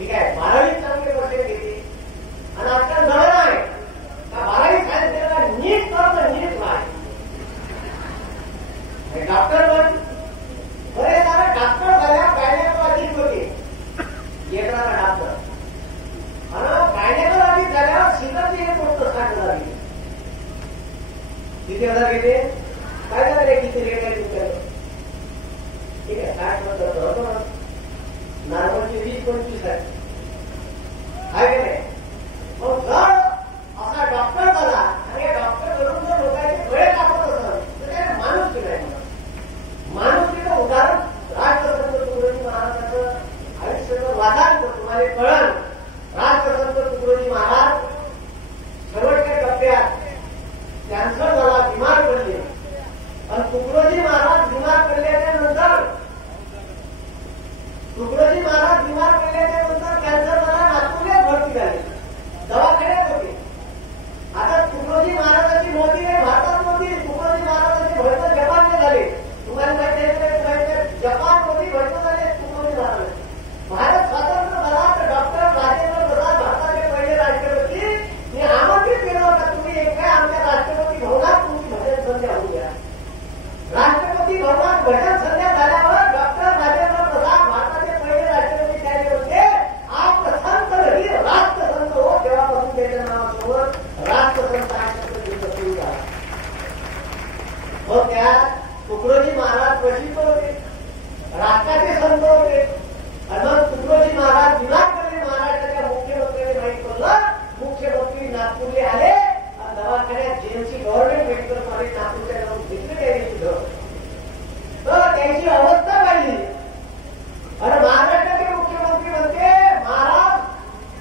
ठीक आहे, 12वी चांगले पर्सेंट घेते आणि आजकाल जमाना आहे का 12वी सायन्स केला नीट करत नीट राह डॉक्टर पण बरे सारे डॉक्टर झाल्या गायनेको अधिक होते येणारा डॉक्टर आणि गायनेको अधिक झाल्यावर सिजरची हे पोस्ट 60,000 घेते. किती हजार घेते काय झालं किती रेट आहे तुमच्याकडे ठीक आहे 60 होतं नॉर्मलचे 20-25 आहे काय नाही. मग जर असा डॉक्टर झाला आणि या डॉक्टर करून जर लोकांचे डोळे कापत असत तर काय माणूस की नाही माणूस तिथं उदाहरण राष्ट्रसंत तुकडोजी महाराजांचं आयुष्याचं वादान तुम्हाला कळण. राष्ट्रसंत तुकडोजी महाराज शेवटच्या टप्प्यात कॅन्सर झाला बिमार पडले आणि तुकडोजी महाराज बिमार पडल्याच्या नंतर कॅन्सर झाला नागपूरला भरती झाली दवाखान्यात होते. आता तुकडोजी महाराजांची मोदी नाही भारतात मोदी तुकडोजी महाराजांचे भरत जपानने झाले. तुम्हाला माहिती जपानमध्ये भरत झाले तुकडोजी महाराज. भारत स्वातंत्र्य झाला तर डॉक्टर राजेंद्र प्रसाद भारताचे पहिले राष्ट्रपती मी आमंत्रित केलं होतं तुम्ही एक काय आमच्या राष्ट्रपती भवनात तुमची भजन संध्या होऊया. राष्ट्रपती भवनात भजन संध्या झाल्यावर डॉक्टर राजेंद्र प्रसाद भारताचे पहिले राष्ट्रपती झाले होते. आप संत रही राष्ट्रसंत हो तेव्हापासून त्याच्या नावासोबत राष्ट्रसंत राष्ट्रपती मग त्या तुकडोजी महाराज प्रसिद्ध होते राष्ट्राचे संत होते. आणि मग तुकडोजी महाराज विभाग करणे महाराष्ट्राच्या मुख्यमंत्र्यांनी माहीत पडलं. मुख्यमंत्री नागपूरले आले आणि दवाखान्यात जीएमसी गव्हर्नमेंट मेडिकल कॉलेज नागपूरच्या जाऊन घेतले त्यांनी तिथं तर त्यांची अवस्था पाहिली. आणि महाराष्ट्राचे मुख्यमंत्री म्हणते महाराज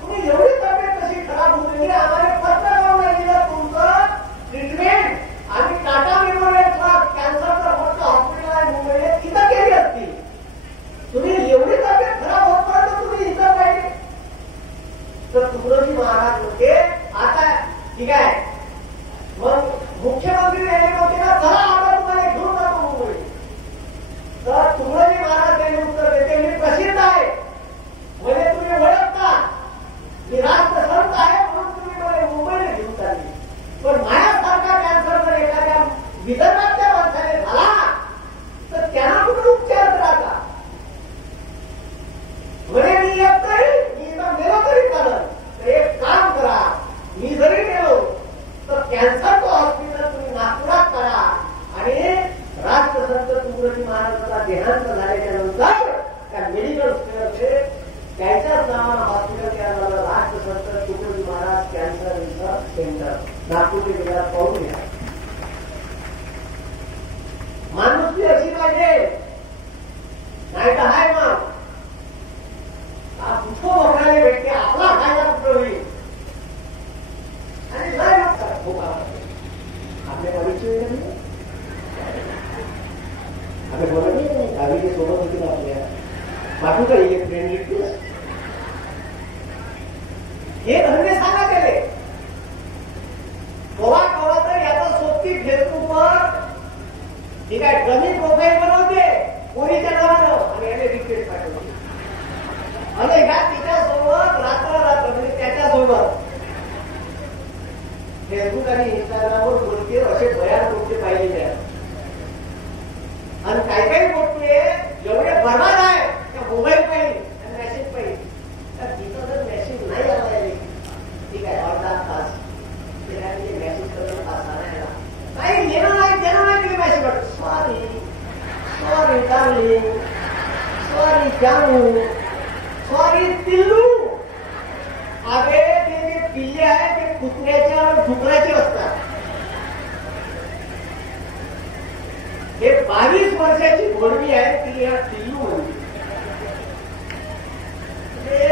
तुम्ही एवढी तब्येत कशी खराब होऊ नये आम्हाला पत्र जाऊन नाही दिलं तुमचं ट्रीटमेंट आम्ही टाटा मेमोरियलला कॅन्सरचं फक्त हॉस्पिटल आहे मुंबईला तिथं केली असती. तुम्ही एवढी तब्येत खराब होतपर्यंत तुम्ही इथं पाहिजे. तर तुकडोजी महाराज होते आता ठीक आहे मग मुख्यमंत्री नेले होते ना चला आता तुम्हाला घेऊन जातो मुंबई. तर तुकडोजी महाराज त्यांनी उत्तर देते मी प्रसिद्ध आहे म्हणजे तुम्ही ओळखता मी राष्ट्रसंत आहे म्हणून तुम्ही मला मुंबईला घेऊन चालली. पण माझ्यासारखा कॅन्सर जर एखाद्या विदर्भातल्या माणसाने झाला तर त्यांना कुठे उपचार करायचा म्हणे मी येत नाही मी इथं गेलो तरी चालत. तर एक काम करा मी जरी गेलो तर कॅन्सरचं हॉस्पिटल तुम्ही नागपुरात करा आणि राष्ट्रसंत तुकडोजी महाराजांचा देहांत झाल्याच्या नंतर त्या मेडिकल स्टोअरचे त्याच्याच नावानं हॉस्पिटल तयार झालं राष्ट्रसंत Tukdoji Maharaj cancer research centre नागपूरच्या जिल्ह्यात पाहून घ्या. माणूस अशी पाहिजे नाही तर हाय मग कुठं बघायला भेटते आपला फायदा कुठं होईल आणि नाही आपल्या परिचय आम्ही बोलत नाही गावी सोबत होती ना आपल्या पाठवू का एक फ्रेंड रिक्वेस्ट हे धंदे सांगा केले कवा कवा तर याचा सोबती फेसबुकवर ठीक आहे कमी प्रोफाईल बनवते कोणीच्या नावानं आणि याने रिक्वेस्ट पाठवते आणि ह्या तिच्यासोबत रात्र म्हणजे त्याच्यासोबत फेसबुक आणि इंस्टाग्रामवर बोलते असे बयान गोष्टी पाहिलेले आहेत. आणि काही गोष्टी एवढे बर्बाद आहे त्या मोबाईल पाहिजे आणि मेसेज पाहिजे तर तिथं जर मेसेज नाही आला ठीक आहे अर्धा तास मेसेज करून तास आणायला काही येणं नाही देणं नाही तिथे मेसेज करतो सॉरी डार्लिंग सॉरी जानू सॉरी पिल्लू. अरे ते जे पिल्ले आहे ते कुत्र्याचे आणि डुकराचे असतात. हे 22 वर्षाची घोडवी आहे ती या पिल्लू म्हणते.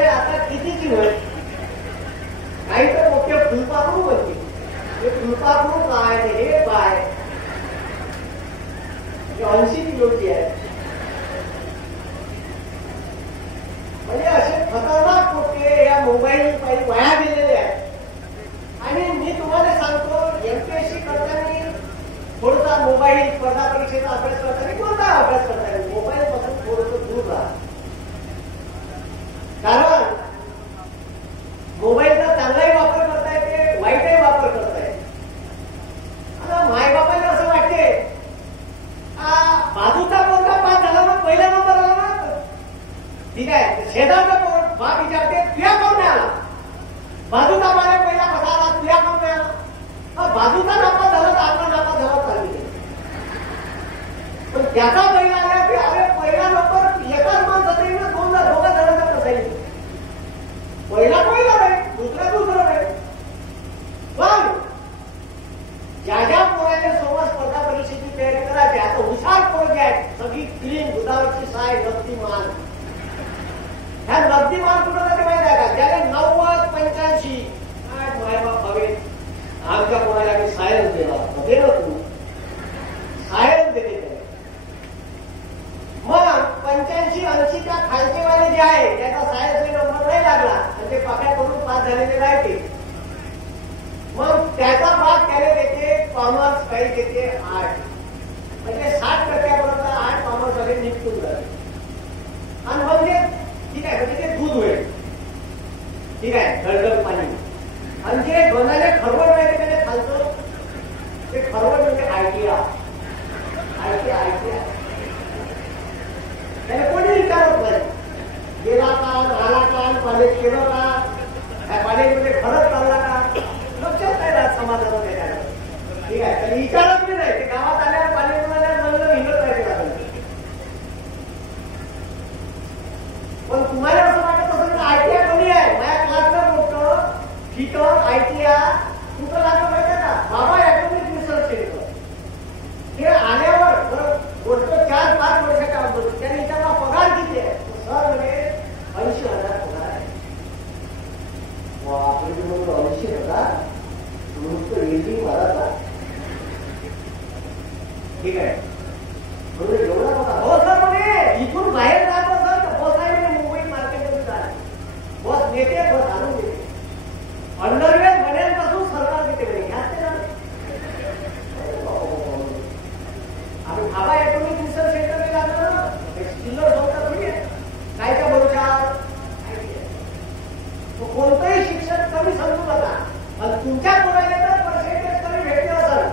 आता कितीची होईल काही तर मोठे फुलपाखरू म्हणते. हे फुलपाखरू काय हे काय 80 किलोची आहे. म्हणजे असे खतरनाक गोष्टी या मोबाईल पायी वाया गेलेले आहेत. आणि मी तुम्हाला सांगतो एमपीएससी करताना थोडासा मोबाईल स्पर्धा परीक्षेचा अभ्यास करताना कोणता अभ्यास करताना मोबाईल पासून थोडंसं दूर राहा. कारण बाजूचा मारे पहिला कसा आला तुझ्या पण मिळाला बाजूचा नापास झाला तर आपला नापास झाला चालली पण त्याचा पहिला आला की अरे पहिला नंबर एकाच माणसाचा दोनदा दोघा जणांचा प्रसायला पहिला नाही दुसरा नाही पण ज्या ज्या पोराच्या समोर स्पर्धा परीक्षेची तयारी करायची आता हुशार पोरगे आहेत सगळी क्लीन दुधावरची साय नगदी माल ह्या नगदी माल कुठं जाते माहिती आहे का ज्याला 90-85 काय मायबाप हवे आमच्या कोणाला आम्ही सायन्स देणार दे ना तू सायन्स देते मग 85-80 त्या खालचे वाले जे आहे त्याचा सायन्स नंबर नाही लागला आणि ते पाक्या करून पास झालेले राहते मग त्याचा भाग त्याने देते कॉमर्स काही देते आर्ट म्हणजे 60% 8 कॉमर्स वाले निघून जाते आणि म्हणजे ठीक आहे म्हणजे ते दूध होईल ठीक आहे गळगळ पाणी आणि जे बनायला खरवड माहिती त्याने खालचं ते खरवड म्हणजे आयटीआय त्याला कोणी विचारत नाही गेला का आला का कॉलेज केलं का कॉलेजमध्ये खरंच चालला का लक्षात नाही राहत समाजामध्ये ठीक आहे त्याला विचारत नाही ते गावात आल्यावर कॉलेजमध्ये आल्यावर नवीन हिंडत राहायचे पण तुम्हाला असं वाटत असेल की आयटीआय कोणी आहे माझ्या क्लासचं मोठं फिटर आयटीआय कुठं लागलं माहिती का बाबा ॲटॉमिक रिसर्च सेंटर हे आल्यावर गोष्ट 4-5 वर्षाच्या अगोदर त्याने विचारला पगार किती आहे सर म्हणजे 80,000 पगार आहे आपण म्हणून 80,000 नुसतं रेल्वे मारा ठीक आहे म्हणजे एवढा पगार हो सर म्हणजे इथून बाहेर जात असेल तर बस आहे म्हणजे मुंबई मार्केटमध्ये जाणार बस नेते बस आणून देते अंडरवेअर बन्यांपासून सरकार देते म्हणजे ह्याच ते जाणार आम्ही भाबा ॲटॉमिक रिसर्च सेंटरला लागलो ना चिल्लर संस्था थोडी आहे कायच्या भरोशावर कोणतंही शिक्षण कमी समजू नका आणि तुमच्या कोणाला जर पर्सेंटेज कमी भेटले असेल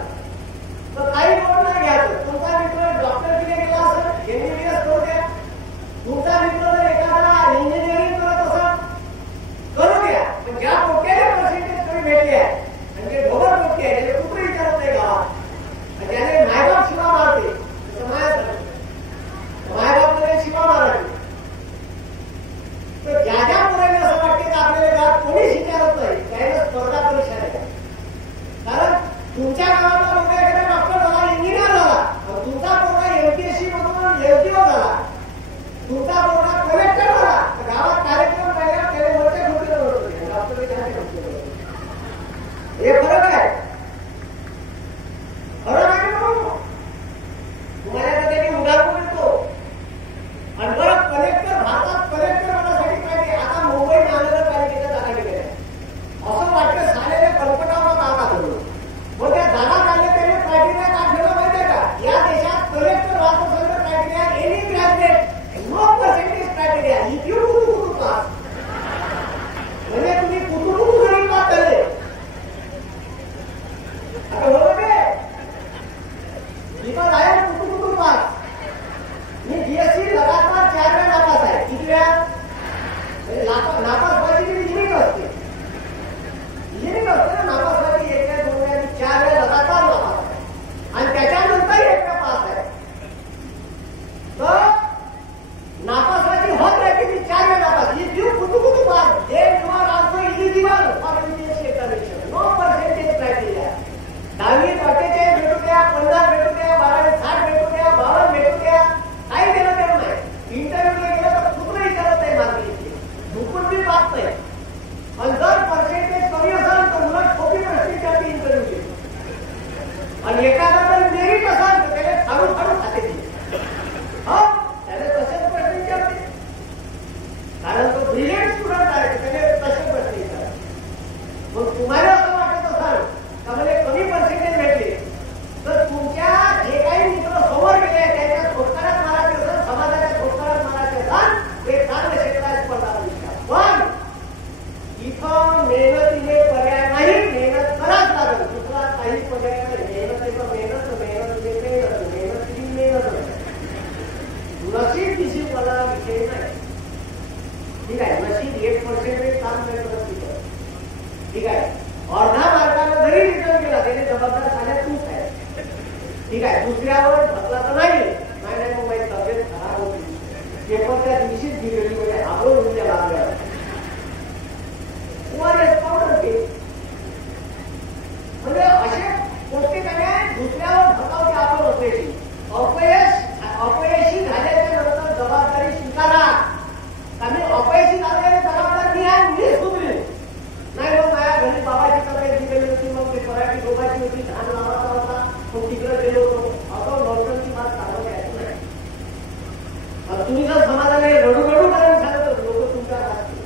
तर काही गोड नाही घ्यायचं तुमचा मित्र डॉक्टरकडे गेला असेल एमबीबीएस करू द्या तुमचा मित्र जर एखादा इंजिनिअरिंग करत असेल करू द्या पण ज्या पोट्याला पर्सेंटेज कमी भेटले आहे आणि जे ढोबर पोटे आहे त्याला कुठे विचारत नाही गावात त्याने मायबाप शिवा मारते मायबापमध्ये शिवा मारायची तर ज्या ज्या मुलांना असं वाटते की आपल्याला गावात कोणीच विचारत नाही त्याला स्पर्धा परीक्षा आहे कारण तुमच्या गावातला मुलगा एखादा डॉक्टर झाला इंजिनियर झाला तुमचा पोरगा एमपीएससी मधून एलटीओ झाला तुमचा पोरगा कलेक्टर झाला गावात कार्यक्रम राहिला त्याला मोठ्या ठोकीला होतो डॉक्टर हे फरक आहे फरक आहे तुम्हाला त्याची उदाहरण मिळतो आणि बरं कलेक्टर भारतात कलेक्टर होण्यासाठी काय आता मुंबई महानगरपालिकेच्या जागा गेल्या असं वाटतं साऱ्या कल्पनावर जागा करू मग त्या जागा काढल्या त्याने क्रायटेरिया का ठेवला माहिती आहे का या देशात कलेक्टर राहत असेल तर criteria any graduate no percentage criteria if you could pass म्हणजे तुम्ही कुठू जरी पास झाले आता बरोबर आहे इथं आहे कुठू पास मी बीएससी लगातार 4 वेळा नापास आहे किती वेळा नापास व्हायची इंजिनिअरिंग असते ना नापास व्हायची 1 वेळा 2 वेळा 4 वेळा लगातार नापास आहे आणि त्याच्यानंतर 1 वेळा पास आहे तर नापास व्हायची होत राहते ती 4 वेळा नापास if you could pass then you are also eligible for BSc examination no percentage criteria 10वी 48 भेटू द्या 50 भेटू द्या 12वी 60 भेटू द्या 52 भेटू द्या काही देणं देणं नाही इंटरव्ह्यूला गेलं तर कुठलं विचारत नाही मार्केटचे दुपून बी पास नाही आणि जर पर्सेंटेज कमी असेल तर उलट खोटी प्रश्न विचारते इंटरव्ह्यूचे आणि एखादा जर मेरिट असेल तर त्याला फाडून खाते त्याने तसेच प्रश्न विचारते कारण तो ब्रिलियंट स्टुडंट आहे त्याने तसे प्रश्न विचारते मग तुम्हाला असं वाटत असाल का म्हणजे कमी पर्सेंटेज भेटले तर तुमच्या जे काही मित्र समोर गेले त्यांच्या खोटकारात मारायचे असेल समाजाच्या खोटकारात मारायचे असेल ते चांगले क्षेत्रात स्पर्धा परीक्षा पण इथं मेहनतीने पर्याय नाही मेहनत कराच लागेल दुसरा काही पर्याय नाही मेहनतीचं मेहनत ठीक आहे, दुसऱ्यावर ढकला तर नाही मग माझी तब्येत खराब होती. पेपर त्या दिवशीच दिलेली म्हणजे आपण उद्या लागल्या म्हणजे असे गोष्टी काय दुसऱ्यावर ढकलते आपण अपयशी. अपयशी झाल्याच्या नंतर जबाबदारी स्वीकारा. आम्ही अपयशी झालेली जबाबदारी आहे, मी सुधरेल नाही. मग माझ्या घरी बाबाची तब्येत दिलेली होती, मग ते पराठी झोपायची होती, धान लावायचा होता, मग तिकडे गेलो होतो. अगं नॉर्मलची बात सांगत यायचं नाही. तुम्ही जर समाजाने रडू करायला सांगत तर लोक तुमच्या राहतील,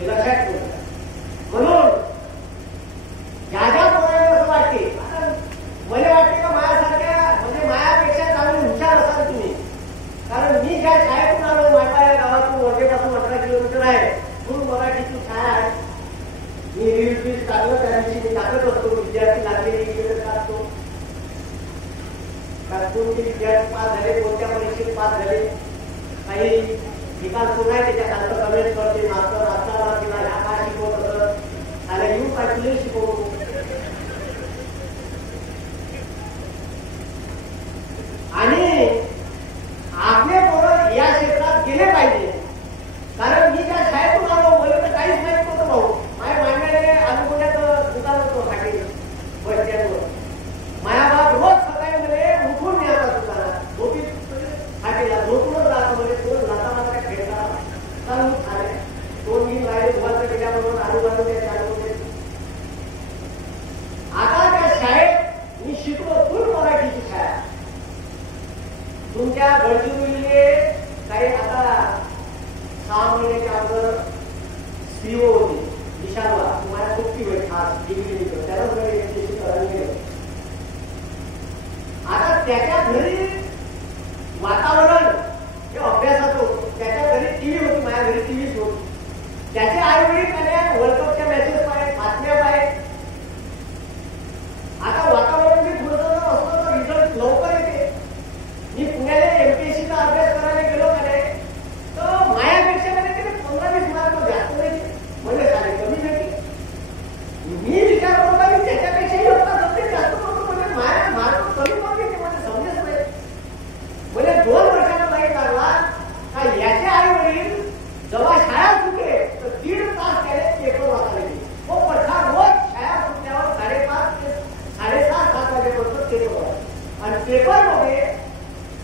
हे लक्षात ठेवा. म्हणून ज्या ज्या पोरांना असं वाटते, मला वाटते का माझ्यासारख्या म्हणजे माझ्यापेक्षा चांगले हुशार असाल तुम्ही. कारण मी ज्या शाळेतून आलो, माझ्या या गावातून वर्धेपासून 18 किलोमीटर आहे, म्हणून मराठीची शाळा आहे. मी रील टाकलं त्या दिवशी मी टाकत असतो, विद्यार्थी लागलेली टाकतो. कोणते विद्यार्थी पास झाले, कोणत्या परीक्षेत पास झाले, काही निकाल कोण आहे त्याच्या कमेंट करते. मास्तर असताना किंवा ह्या काय शिकवत असत आणि येऊन पाहिजे शिकवतो. आणि आपले पोरं या क्षेत्रात गेले पाहिजे. कारण मी ज्या शाळेतून आलो मला तर काहीच माहित नव्हतं भाऊ. माझ्या मांडण्याने अनुकोण्याचं दुकान होतं फाटी बस स्टँडवर. माझ्या बाप रोज सकाळी मध्ये उठून न्यायचा दुकानात झोपी फाटीला झोपूनच राहतो. म्हणजे दोन लाता मात्र खेळता चालू झाले. 2 दिन राहिले धुवाचं गेल्याबरोबर आजूबाजू ते चालू होते. आता त्या शाळेत मी शिकलो फुल मराठीची शाळा. तुमच्या गडचिरोलीले काही आता 6 महिन्याच्या अगोदर सीओ होते विशालला. तुम्हाला सुट्टी होईल खास डिग्री त्यालाच करायला गेलं. आता त्याच्या घरी वातावरण हे अभ्यासाचं होतं. त्याच्या घरी टीव्ही होती, माझ्या घरी टीव्हीच होती. त्याचे आई वडील त्याने वर्ल्ड कपच्या मॅचेस पाहिजे, बातम्या पाहिजे. आता वातावरण मी थोडंसं असतं तर रिझल्ट लवकर येते. मी पुण्याला एमपीएससीचा अभ्यास करायला गेलो का नाही तर माझ्यापेक्षा काय 15-20 मार्क जास्त नाही म्हणजे काय कमी नाही. मी विचार करतो की त्याच्यापेक्षाही होता जास्त करतो म्हणजे माझ्या मार्क कमी पडले ते मला समजत नाही. म्हणजे 2 वर्षाला माहीत लागला का याचे आई वडील जेव्हा शाळा सुटले तर 1.5 तास त्याने पेपर वाचायचे. तो पठा रोज शाळा सुटल्यावर 5:30 ते 7:30 वाजेपर्यंत पेपर वाचायचे. आणि पेपरमध्ये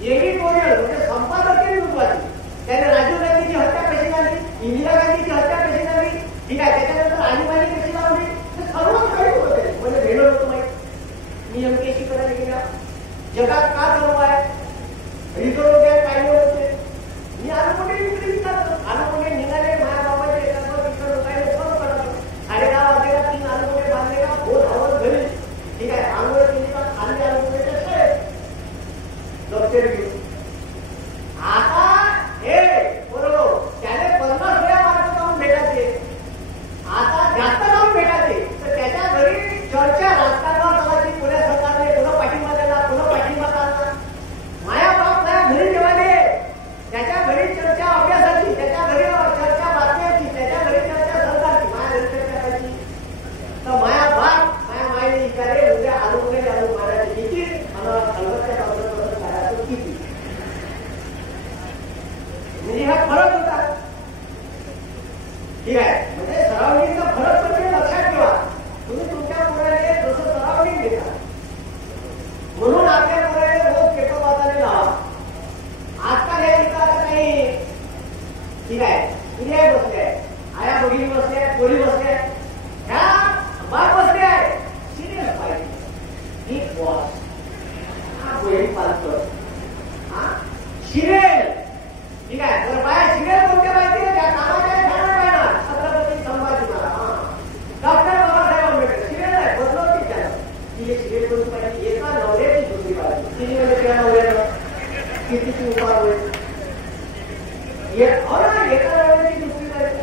एडिटोरियल म्हणजे संपादकीय विभागाची त्याने राजीव गांधीची हत्या कशी झाली, इंदिरा गांधीची हत्या कशी झाली, ठीक आहे, त्याच्यानंतर आणीबाणी कशी लावली, ते सर्वच काही होते. म्हणजे भेटलं होतं माहिती. मी एमपीएससी करायला गेल्या जगात का चालू आहे, रिझर्व्ह बँक काय होते. मी अनुकोटे इकडे विचारतो, अनुकोटे निघाले माझ्या बाबाचे एकावर इकडं काय सर्व करतो. 10:30 वाजेला 3 अनुकोटे बांधले का हो धावत घरी, ठीक आहे, आंघोळ केली का खाली अनुकोटेच्या शाळेत लक्ष घेऊन. आता हे बरोबर त्याने 50 वेळा मार्क जाऊन भेटायचे, आता जास्त जाऊन भेटायचे. तर त्याच्या घरी चर्चा राजकारणावर चालायची. पुण्या सरकारने पुन्हा पाठिंबा दिला, पुन्हा पाठिंबा चालला. माया बाप माझ्या घरी जेव्हा त्याच्या घरी चर्चा अभ्यासाची, त्याच्या घरी चर्चा बातम्याची, त्याच्या घरी चर्चा सरकारची, माझ्या घरी चर्चा करायची. तर माया बाप माझ्या मायने विचारे उद्या आलूकडे जाऊन मारायची किती मला संघर्षाच्या अवसर करायचं किती. म्हणजे हा फरक होता. ठीक आहे, म्हणजे सराउंडिंगचा फरक म्हणजे लक्षात ठेवा. तुम्ही तुमच्या मुलाने जसं सराउंडिंग घेता म्हणून आपल्या मुलाने रोज पेपर वाचायला लावा. आजकाल हे आता काही ठीक आहे, कुणी बसले आहे, आया बघिनी बसले आहे, पोरी बसले आहे, ह्या बाप बसले आहे. सिरियस पाहिजे बिग बॉस हा गोळी पालकर हा सिरियल. ठीक आहे, तर बाया सिरियल कोणत्या माहिती आहे त्या कामाच्या ठरवलं पाहिजे. छत्रपती संभाजी महाराज, डॉक्टर बाबासाहेब आंबेडकर सिरियल आहे, बदलवती त्याला ती सिरियल कोणती पाहिजे. एका नवऱ्याची दुसरी पाहिजे सिरियल त्या नवऱ्यानं कितीची उपार होईल. एका नवऱ्याची दुसरी पाहिजे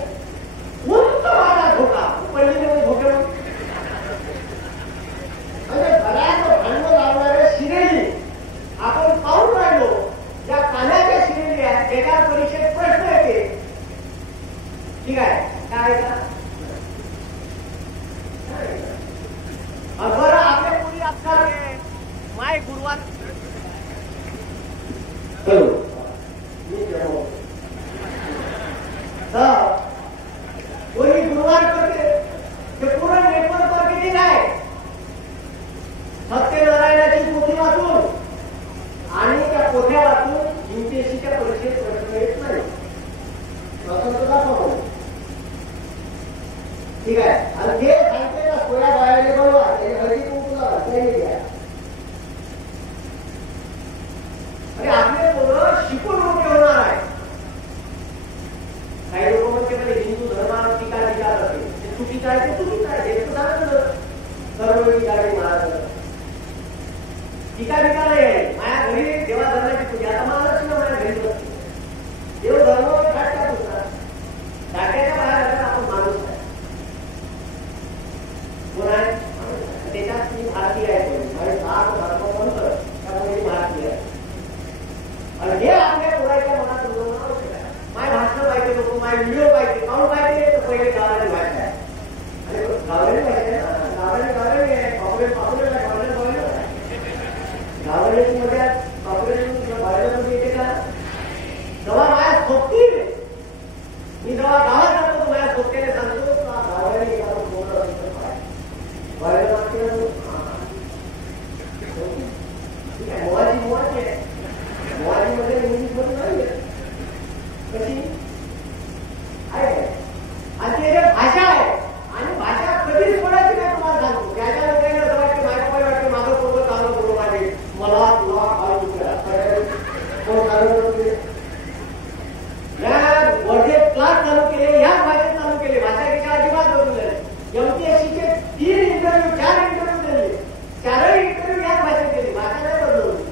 उंच वाढा धोका पहिली धोके म्हणजे घराचं भांडण लावणारे सिरेली आपण पाहून राहिलो. ज्या कानाच्या सिरेली आहेत त्याच्या परीक्षेत प्रश्न येते. ठीक आहे, काय का बरं आपल्या मुली आजकाल माय आहे गुरुवार कोणी गुरुवार करते ते पूर्ण नेटवर्क मार्केटिंग आहे. सत्यनारायणाची पोथी वाचून आणि त्या पोथ्या वाचून युपीएससीच्या परीक्षेत प्रश्न येत नाही. स्वतंत्रता पाहून ठीक आहे. आणि ते सांगते ना सोया बायाने बोलवा हळदी कुंकूला नाही द्या. आणि आपले पोरं शिकून मोठे होणार आहे. काही लोक म्हणते म्हणजे हिंदू धर्माला टीका टीका करते ते चुकीचं आहे. ते चुकीचं आहे. हे सांगितलं सर्ववेळी गाडी महाराज टीका टीका नाही आहे. माझ्या घरी देवा धर्माची पूजा आता महाराष्ट्र माझ्या घरी बसते. देव धर्म काढतात होता टाक्याच्या बाहेर आल्यावर आपण माणूस आहे. कोण आहे त्याच्यात मी भारतीय आहे. माझे सात धर्म म्हणतं त्यामुळे भारतीय आहे. आणि हे आपल्या पोराच्या मनात रुजवणं आवश्यक आहे. माझे भाषण पाहिजे लोक माझे व्हिडिओ पाहिजे काऊन पाहिजे तर पहिले गावाची भाषा आहे. आणि गावाची भाषा आहे ना गावाची गावाची आहे. पॉप्युलर पॉप्युलर आहे. गावाची मध्ये पॉप्युलर भाषेमध्ये येते का जेव्हा माझ्या सोबती मी जेव्हा गावात जातो तो माझ्या सोबतीने सांगतो गावाने ठीक आहे. मोवाची मोवाची आहे. मोवाची मध्ये इंग्लिश मध्ये नाही कशी आहे. आणि ते भाषा आहे आणि भाषा कधीच कोणाची नाही तुम्हाला सांगतो. त्याच्या लोकांना असं वाटतं माझ्या पाय वाटतं माझं पूर्व चालू करू माझे मला तुला काळ दुसरा कोण चालू वर्धे क्लास चालू केले याच भाषेत चालू केले. भाषा अजिबात बदलले. एमपीएससीचे 3 इंटरव्ह्यू 4 इंटरव्ह्यू दिले. 4ही इंटरव्ह्यू याच भाषेत केली. भाषा नाही बदलवली.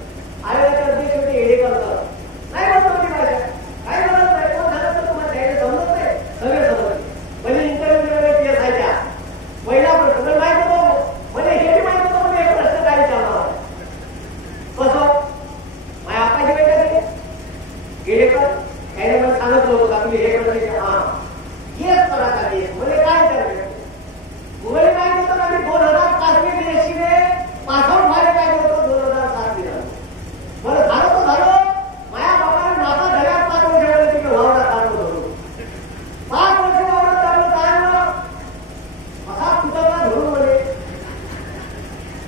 आयोगाचे अध्यक्ष होते एडे करतात नाही बदलवली भाषा. काय बदलत नाही. कोण झालं तर तुम्हाला द्यायला समजत नाही. सगळे समजले. पहिले इंटरव्ह्यू दिले पीएसआयच्या पहिला प्रश्न मला माहित होतो म्हणजे हे माहित होतं म्हणजे एक प्रश्न काय विचारणार कसं माझ्या आपाची बेटा दिले गेडेकर त्याने मला सांगितलं होतं आपली हे प्रश्न हा केस करा का केस म्हणजे काय करायचं मुले काय होतं आम्ही 2005 मध्ये एससीने पासआउट व्हायला पाहिजे होतं 2007 ला बरं झालं तर झालं. माझ्या बाबाने माता घरात 5 वर्ष झाले तिकडे वावरात चालू होतो. 5 वर्ष वावरात चालू काय असा कुठला धरून मध्ये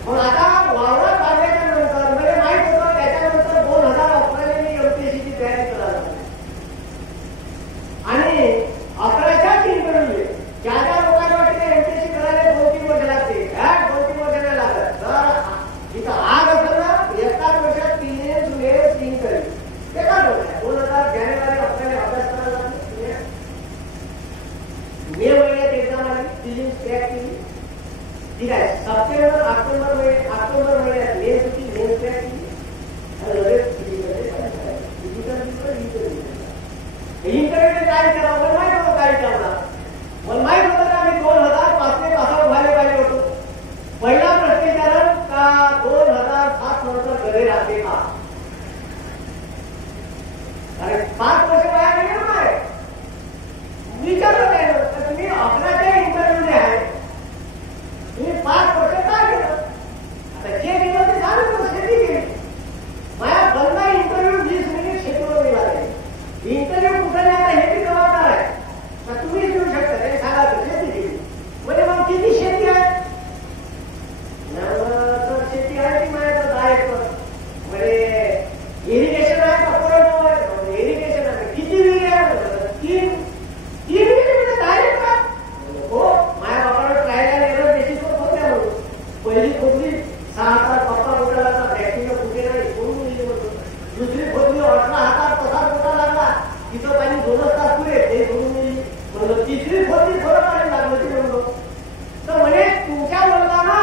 मग आता वावरात आल्याच्या नंतर म्हणजे माहित होतं त्याच्यानंतर 2011 मी एमपीएससीची तयारी करायला आणि 11च्याच इंटरव्ह्यू ज्या ज्या लोकांना वाटते एमपीएससी करायला 2-3 वर्ष लागते 2-3 वर्ष नाही लागत. तर इथं आग असेल ना एकाच वर्षात 3 इंटरव्ह्यू एकाच वर्षात 2000 जानेवारी आपल्याला अभ्यास करायला लागले. मे महिन्यात एक्झाम आली फिजिक्स क्रॅक केली ठीक आहे. सप्टेंबर ऑक्टोबर महिन्यात मेन्स होती मेन्स क्रॅक केली आणि लगेच इंटरव्ह्यू काय करावं मला माहित होतं काय करणार. मला माहित होतं का मी 2005 ने पासआउट व्हायला पाहिजे होतो. पहिला प्रश्न विचारला का 2007 नंतर घरी राहते का अरे 5 वर्ष बाहेर गेले नाही विचारलं काय तर तुम्ही 11च्या इंटरव्ह्यू आहे तुम्ही 5 वर्ष काय केलं आता जे केलं ते झालं तर शेती केली. माझ्या बंदा इंटरव्ह्यू 20 मिनिट शेतीवर मिळाले. इंटरव्ह्यू कुठे नाही हे बी जबाबदार आहे तर तुम्हीच देऊ शकता. ते सांगा शेती केली म्हणजे मग किती शेती आहे तर शेती आहे ती माझ्याकडे 10 एकर म्हणजे इरिगेशन आहे का कोरडवाहू आहे इरिगेशन आहे किती विहिरी आहे 3 विहिरी म्हणजे 10 एकर हो. माझ्या बापाला ट्रायला एवढं बेसिसवर होत्या म्हणून पहिली खोदली 6,000 पप्पा बोटाला बॅटरीला कुठे नाही कोण मिळली म्हणून दुसरी खोदली 18,000 पसार बोटा लागला तिथं पाणी 2 तास पुरे ते सोडून मिळली म्हणलं. तिसरी खोदली थोडं पाणी लागलं ती म्हणलो तर म्हणे तुमच्या मुलांना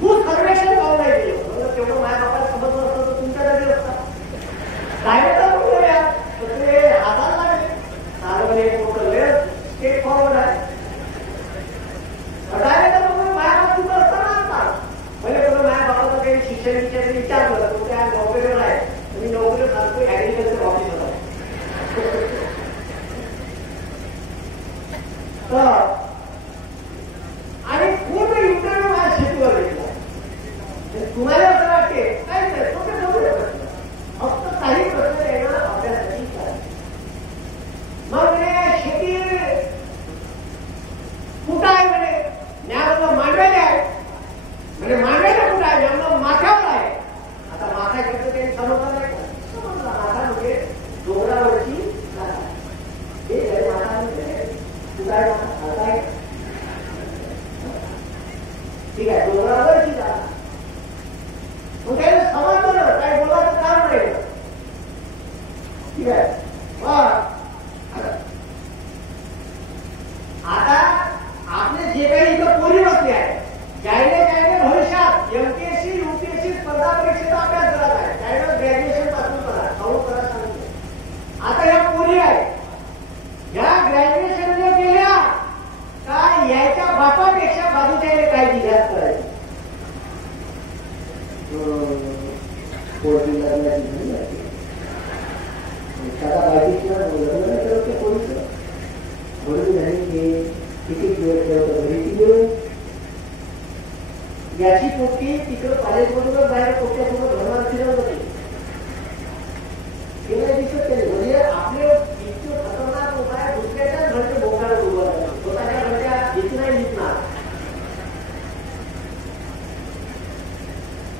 दूध सर्वेक्षण काऊन नाही केलं म्हणलं तेवढं माझ्या बापाला समजलं असतं तर तुमच्या घरी असतात डायरेक्टर म्हणलं या ते हाताला लागले साधं एक मोठं लेअर स्टेट फॉरवर्ड आहे डायरेक्टर म्हणून माझ्या बाप तुझं असताना असतात म्हणजे बघा माझ्या बापाचं काही शिक्षण विचारलं तो त्या नोकरीवर आहे तुम्ही नोकरीवर सांगतो ऍग्रिकल्चर ऑफिसर आहे तर आणि पूर्ण इंटरव्ह्यू माझ्या शेतीवर घेतला तुम्हाला काय ठीक आहे, डोंगरावरची जा. मग काही समजलं काय बोलायचं काम नाही. ठीक आहे, आता आपले जे काही इथं पोरी बसले आहे, ज्याने भविष्यात एमपीएससी यूपीएससी स्पर्धा परीक्षेचा अभ्यास करत आहे, त्याने ग्रॅज्युएशन पासून करा, खाऊ करा सांगितले. आता या पोरी आहे, या ग्रॅज्युएशनने केल्या का याच्या बापापेक्षा बाजूच्या काय जिल्ह्यात करायचं. त्याला बायकीला लग्न करते पोरीचं म्हणून झाली किती दिवस ठेवतं घरी देऊ. याची पोटी तिकडं कॉलेजमधूनच बाहेर पोट्यासोबत धर्मात फिरवत होती. हे नाही दिसत तरी म्हणजे आपले इतके खतरनाक होत आहे. दुसऱ्याच्याच घरचे बोकाला उभं राहतात, स्वतःच्या घरच्या भीत नाही दिसणार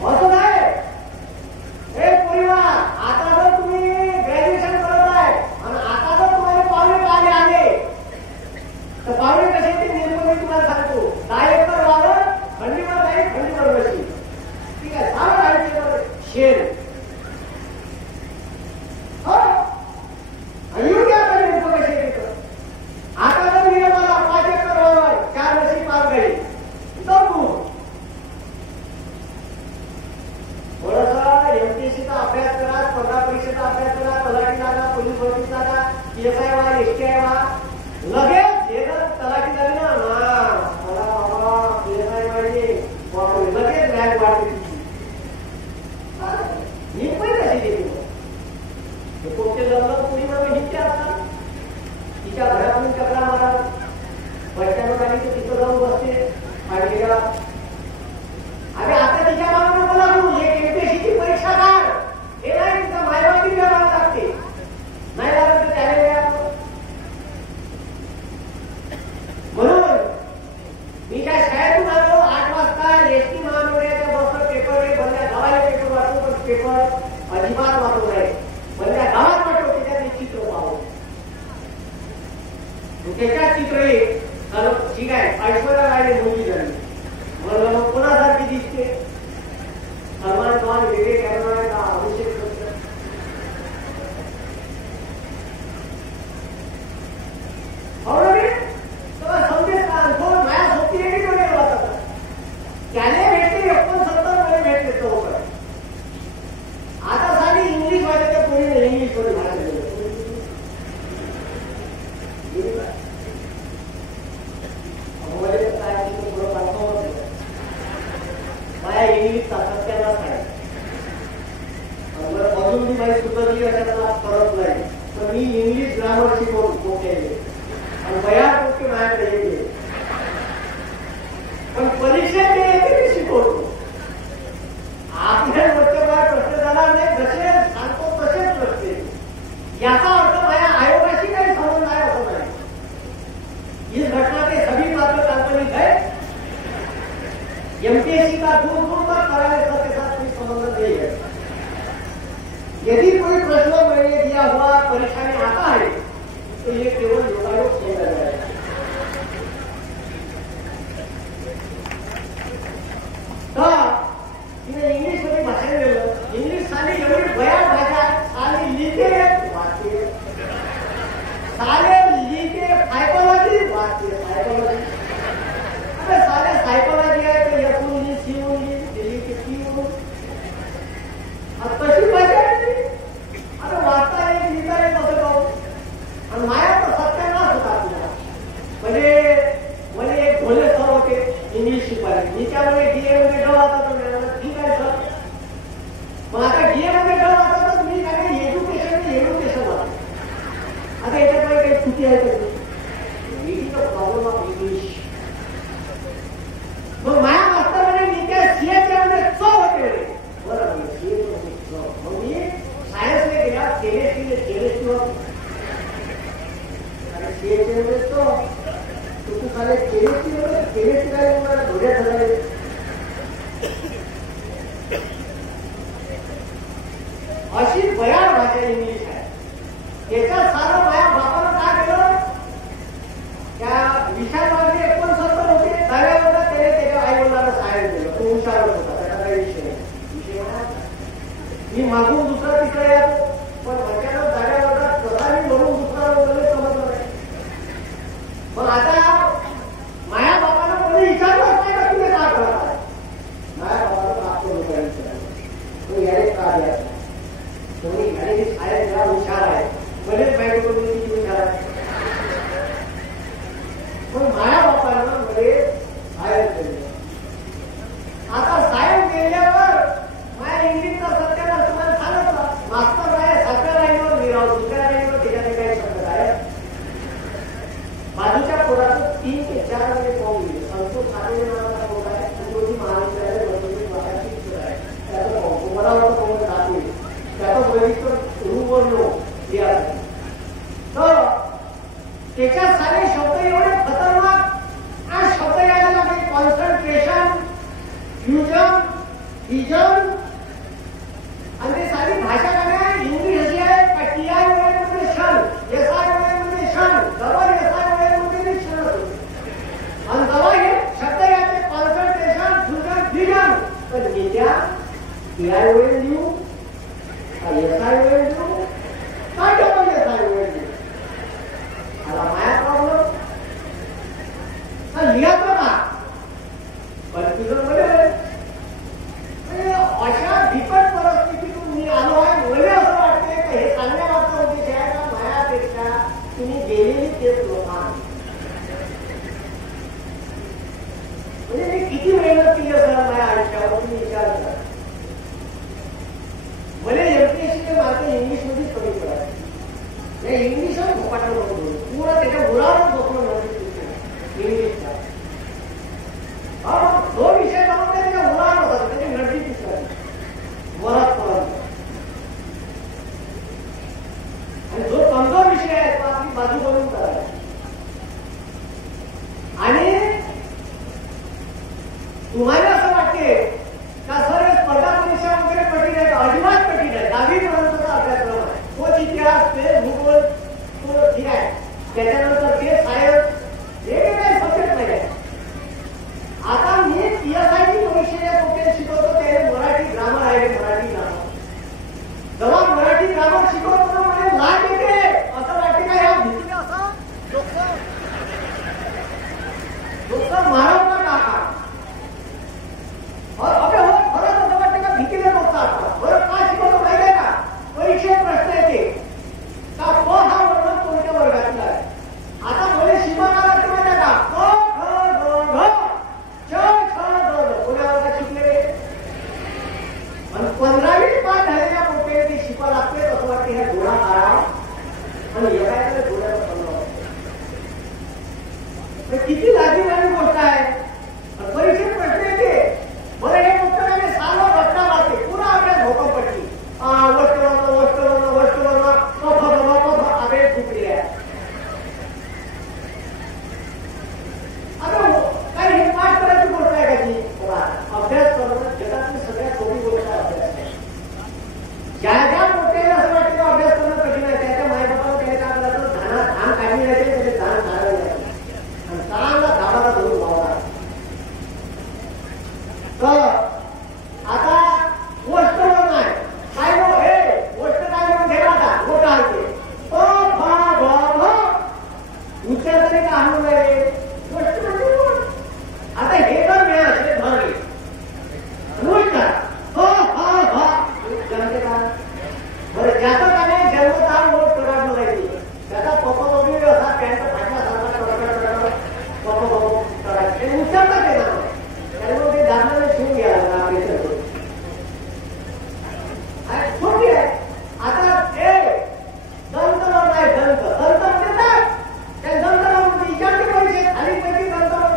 असं नाही. हे परिवार, आता जर तुम्ही ग्रॅज्युएशन करत आहे आणि आता जर तुम्हाला पाहुणे पाहिले आले तर पाहुणे कसे ते निर्मळ तुम्हाला सांगतो. 10 एकर वावर थंडीवर जाईल, थंडीवर बसेल. ठीक आहे, सारं राहायचं शेर येऊ द्या. कसे येतं आता जर मी मला 5 एकर वावर 4 वर्षी पार गाडी थोडासा एमपीएससीचा अभ्यास करा, स्पर्धा परीक्षेचा अभ्यास करा, तलाठी जागा, पोलीस भरती जागा, पीएसआय व्हा, एसटीआय व्हा. लगेच हे जर तलाठी झाली ना मला बाबा पीएसआय पाहिजे, लगेच रँक वाढते. मी पण कशी गेली कोणते लग्न पुरीमध्ये हिचे असतात. तिच्या घरातून चक्रा मारा, बसस्टँडवर आली तर तिथं जाऊन बसते पाडलेला. अरे आता तिच्या मागून मला एक एमपीएससीची परीक्षा काढ, हे नाही तिचा मायबापी द्यावा लागते. नाही लागत तर त्याने द्या. म्हणून मी काय शाळेतून आलो 8 वाजता एसटी महामंडळाच्या बसचा पेपर बंद्या गावाला पेपर वाटतो, पण पेपर अजिबात वाटतो नाही. बंद्या गावात वाटतो, त्याच्यात चित्र पाहू त्याच्यात चित्र एक ठीक आहे. ऐश्वर्या राय मुलगी झाली, मला कोणासारखी दिसते. सलमान खान वेगळे कॅमेरा का अभिषेक बच्चन. संदेश खान माझ्या सोबती रेडी वगैरे वाटत त्याने भेटते 69 मध्ये भेटते तो. आता साधी इंग्लिश वाचायच्या कोणी इंग्लिश मध्ये भाषा माझ्या इंग्लिश सातत्यालाच आहे. अजून मी माझी सुधारली अशाचा फरक नाही, तर मी इंग्लिश ग्रामर शिकवतो आणि बऱ्यापैकी माझ्याकडे येते. पण परीक्षेत ते येते मी शिकवतो. आपल्या रोजच्या प्रश्न झाला नाही, जसे सांगतो तसेच नसते. याचा अर्थ माझ्या आयोगाशी काही संबंध आहे असं नाही. ही घटना ते सभी मात्र काल्पनिक है. एमपीएससी का दूर दूर तक कराने के साथ कोई संबंध नहीं है. यदि कोई प्रश्न मैंने दिया हुआ परीक्षा में आता है तो ये केवल योगायोग समझा जाएगा. तिने इंग्लिश मध्ये भाषण दिलं. इंग्लिश साली एवढी भयान भाषा, साली लिहिते वाचते, साले लिहिते सायकोलॉजी वाचते, सायकोलॉजी. अरे साले सायकोलॉजी आहे तर येथून लिहि, सीवून लिहि, दिल्ली ते सीवून. कशी भाषा आहे ती. आता वाचता येईल, लिहिता येईल कसं पाहू. आणि माझ्या तर सत्यानाश होता आपल्याला. म्हणजे मला एक भोले सर होते इंग्लिश शिकवायला. मी त्यामुळे डीए मध्ये ड वाचत ठीक आहे सर. मग आता डीए मध्ये ड वाचत मी काय एज्युकेशन वाचतो. आता याच्याकडे काही चुकी आहे का? Reading the problem of English. मग माझ्या मास्तराने मी त्या सीएच्या मध्ये च होते बरं. मग मी सायन्सने गेल्या केमिस्ट्री होती आणि सीएच्या मध्ये तू खाले केमिस्ट्री काय मला धोड्यात झाले. अशी बयान भाषा इंग्लिश आहे. त्याच्या सारं माझ्या बापानं काय केलं, त्या मागून दुसरा तिकडे येतो, पण अचानक गाड्या वर्गात कसाही म्हणून दुसरा वगैरे समजलं नाही. मग आता माया बापाला कोणी विचारलंच नाही का तुम्ही का करता. माया बापाला मागतो लोकांनी विचारलं तो याने का द्या तुम्ही गाडी शाळेत जरा हुशार आहे मध्येच माहिती करून किती हुशार आहे. पण माया बापानं मध्ये साहेब केले. आता साहेब गेल्यावर माझ्या इंग्लिशचा सत्यानाश तुम्हाला सांगितलं. मास्तर आहे 7व्या लाईनवर लिहाव 2ऱ्या लाईनवर त्याच्याने काही शब्द आहे. बाजूच्या पोराचं 3 ते 4 मध्ये पाहून गेले. संतोष साठे नावाचा पोर आहे. तुझी महाविद्यालय वसुली वाटाची आहे. त्याचं पाहून तुम्हाला पाहून दाखवे त्याचं बघितलं रूवर नो लिहायचं. तर त्याच्यात सारे शब्द एवढे खतरनाक आज शब्द यायला लागले. कॉन्सन्ट्रेशन, फ्युजन, विजन आणि ते सारी भाषा काय इंग्लिश अशी आहे का TI म्हणजे क्षण, SI म्हणजे क्षण, डबल SI म्हणजे क्षण होते. आणि जेव्हा हे शब्द याचे कॉन्सन्ट्रेशन, फ्युजन, विजन तर विद्या TI वगैरे लिहू का SI वगैरे लिहू का डबल SI वगैरे लिहू. आता माया प्रॉब्लेम लिहायचं ना कन्फ्युजन मध्ये अशा बिकट परिस्थितीतून मी आलो आहे. मला असं वाटते की हे सांगण्यामागचा उद्देश आहे का मायापेक्षा तुम्ही गेलेली तेच लोक म्हणजे मी किती मेहनत केली असेल माझ्या आयुष्यावर तुम्ही विचार करा. मला MPSCचे मार्क इंग्लिशमध्येच कमी पडायचे. या इंग्लिशच भोपाटलं बघून पुरा त्याच्या मुलावरच बसणं नव्हतं इंग्लिशचा. जो विषय जमत नाही त्याच्या मुलावर होता त्याची नडती दिसतात मरात पर्यंत. आणि जो कमजोर विषय आहे तो आपली बाजू बनवून करायचा. आणि तुम्हाला असं वाटते का सर हे स्पर्धा परीक्षा वगैरे कठीण आहे. अजिबात कठीण आहे. 10वी पर्यंतचा अभ्यासक्रम आहे. तोच इतिहास ते भूगोल तो ठीक आहे. त्याच्यानंतर ते सायन्स हे काही सब्जेक्ट नाही आहे. आता मी PSIची परीक्षा कुठे शिकवतो त्याने मराठी ग्रामर आहे. मराठी ग्रामर जेव्हा मराठी ग्रामर शिकवतो म्हणजे लाट येते. असं वाटते का या भीतीने असं डोकं मारवणार टाका. आपल्या खरंच असं वाटतं का भीतीने डोकं बरं का शिकवतो माहिती आहे का. परीक्षेत प्रश्न येते का प हा वर्ग कोणत्या वर्गातला आहे. आता मला शिकवणार असं माहिती आहे का कोण्या वर्गात शिकले. आणि 15वी पास झालेल्या मोठे ते शिकवा लागते. असं वाटते ह्या घोडा काढा आणि एखाद्या घोड्याला बनवा. किती लाजीवाली गोष्ट आहे. परीक्षेत प्रश्न येते बरं हे उत्तराने साला रस्ता लागते. पुन्हा आपल्या झोपापट्टी अभ्यास कुठली आहे. आता काही हे पाठ करायची गोष्ट आहे का ती. अभ्यास करणं जगातली सगळ्यात सोपी गोष्ट आहे. अभ्यास ज्या ज्या मोठ्याला असं वाटतं अभ्यास करणं कठीण आहे त्याच्या मायबापाला त्याने काय करायचं धान काढली जायचे त्याचे धान काढायला जायचे आणि चांगला धाबाला धरून भावला. तर आता गोष्ट नाही काय हे गोष्ट काय म्हणून घे आता गोष्ट आहे उच्चार तरी का आणून नाही गोष्ट म्हणजे आता हे तर मिळालं हे धरले जमते का बरं ज्याचं काय नाही जन्मतार वोट करायला जायची त्याचा पप्पा बघून असा पॅन्ट फाटल्यासारखा पप्पा बघू करायचं ते उच्चारता केला त्यामुळे ते दाखल्याने शिवून घ्यायला आपले छोटी आहे. आता हे दंतवर नाही दंत देतात त्या दंतवर विचारते पाहिजे खाली पैकी दंतवर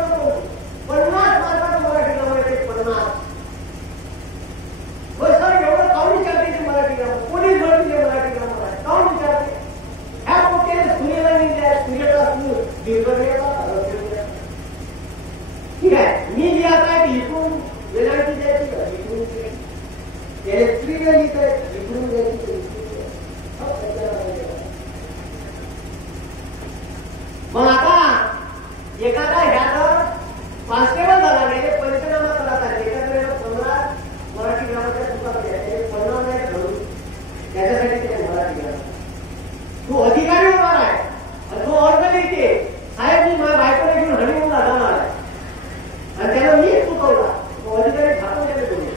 50 मार्काचं मराठी ग्रामर येते 50. सर एवढं काऊन विचारते की मराठी ग्रामर कोणी भरती मराठी ग्रामर आहे काऊन विचारते. ह्या मोठे सूर्याला निघल्या सूर्याचा ठीक आहे. मी लिहायचं आहे इकडून वेलांटी द्यायची का इकडून त्याने स्त्रीला लिहित आहे इकडून द्यायची. मग आता एखादा ह्याला कॉन्स्टेबल झाला नाही पंचनामा करत आहे एखाद्या 15 मराठी ग्रामाच्या पुस्तकात 50 नाही घडून घेऊन हनीमूनला जाणार आहे आणि त्याला मीच चुकवला, अधिकारी ठाकून त्याने बोलले.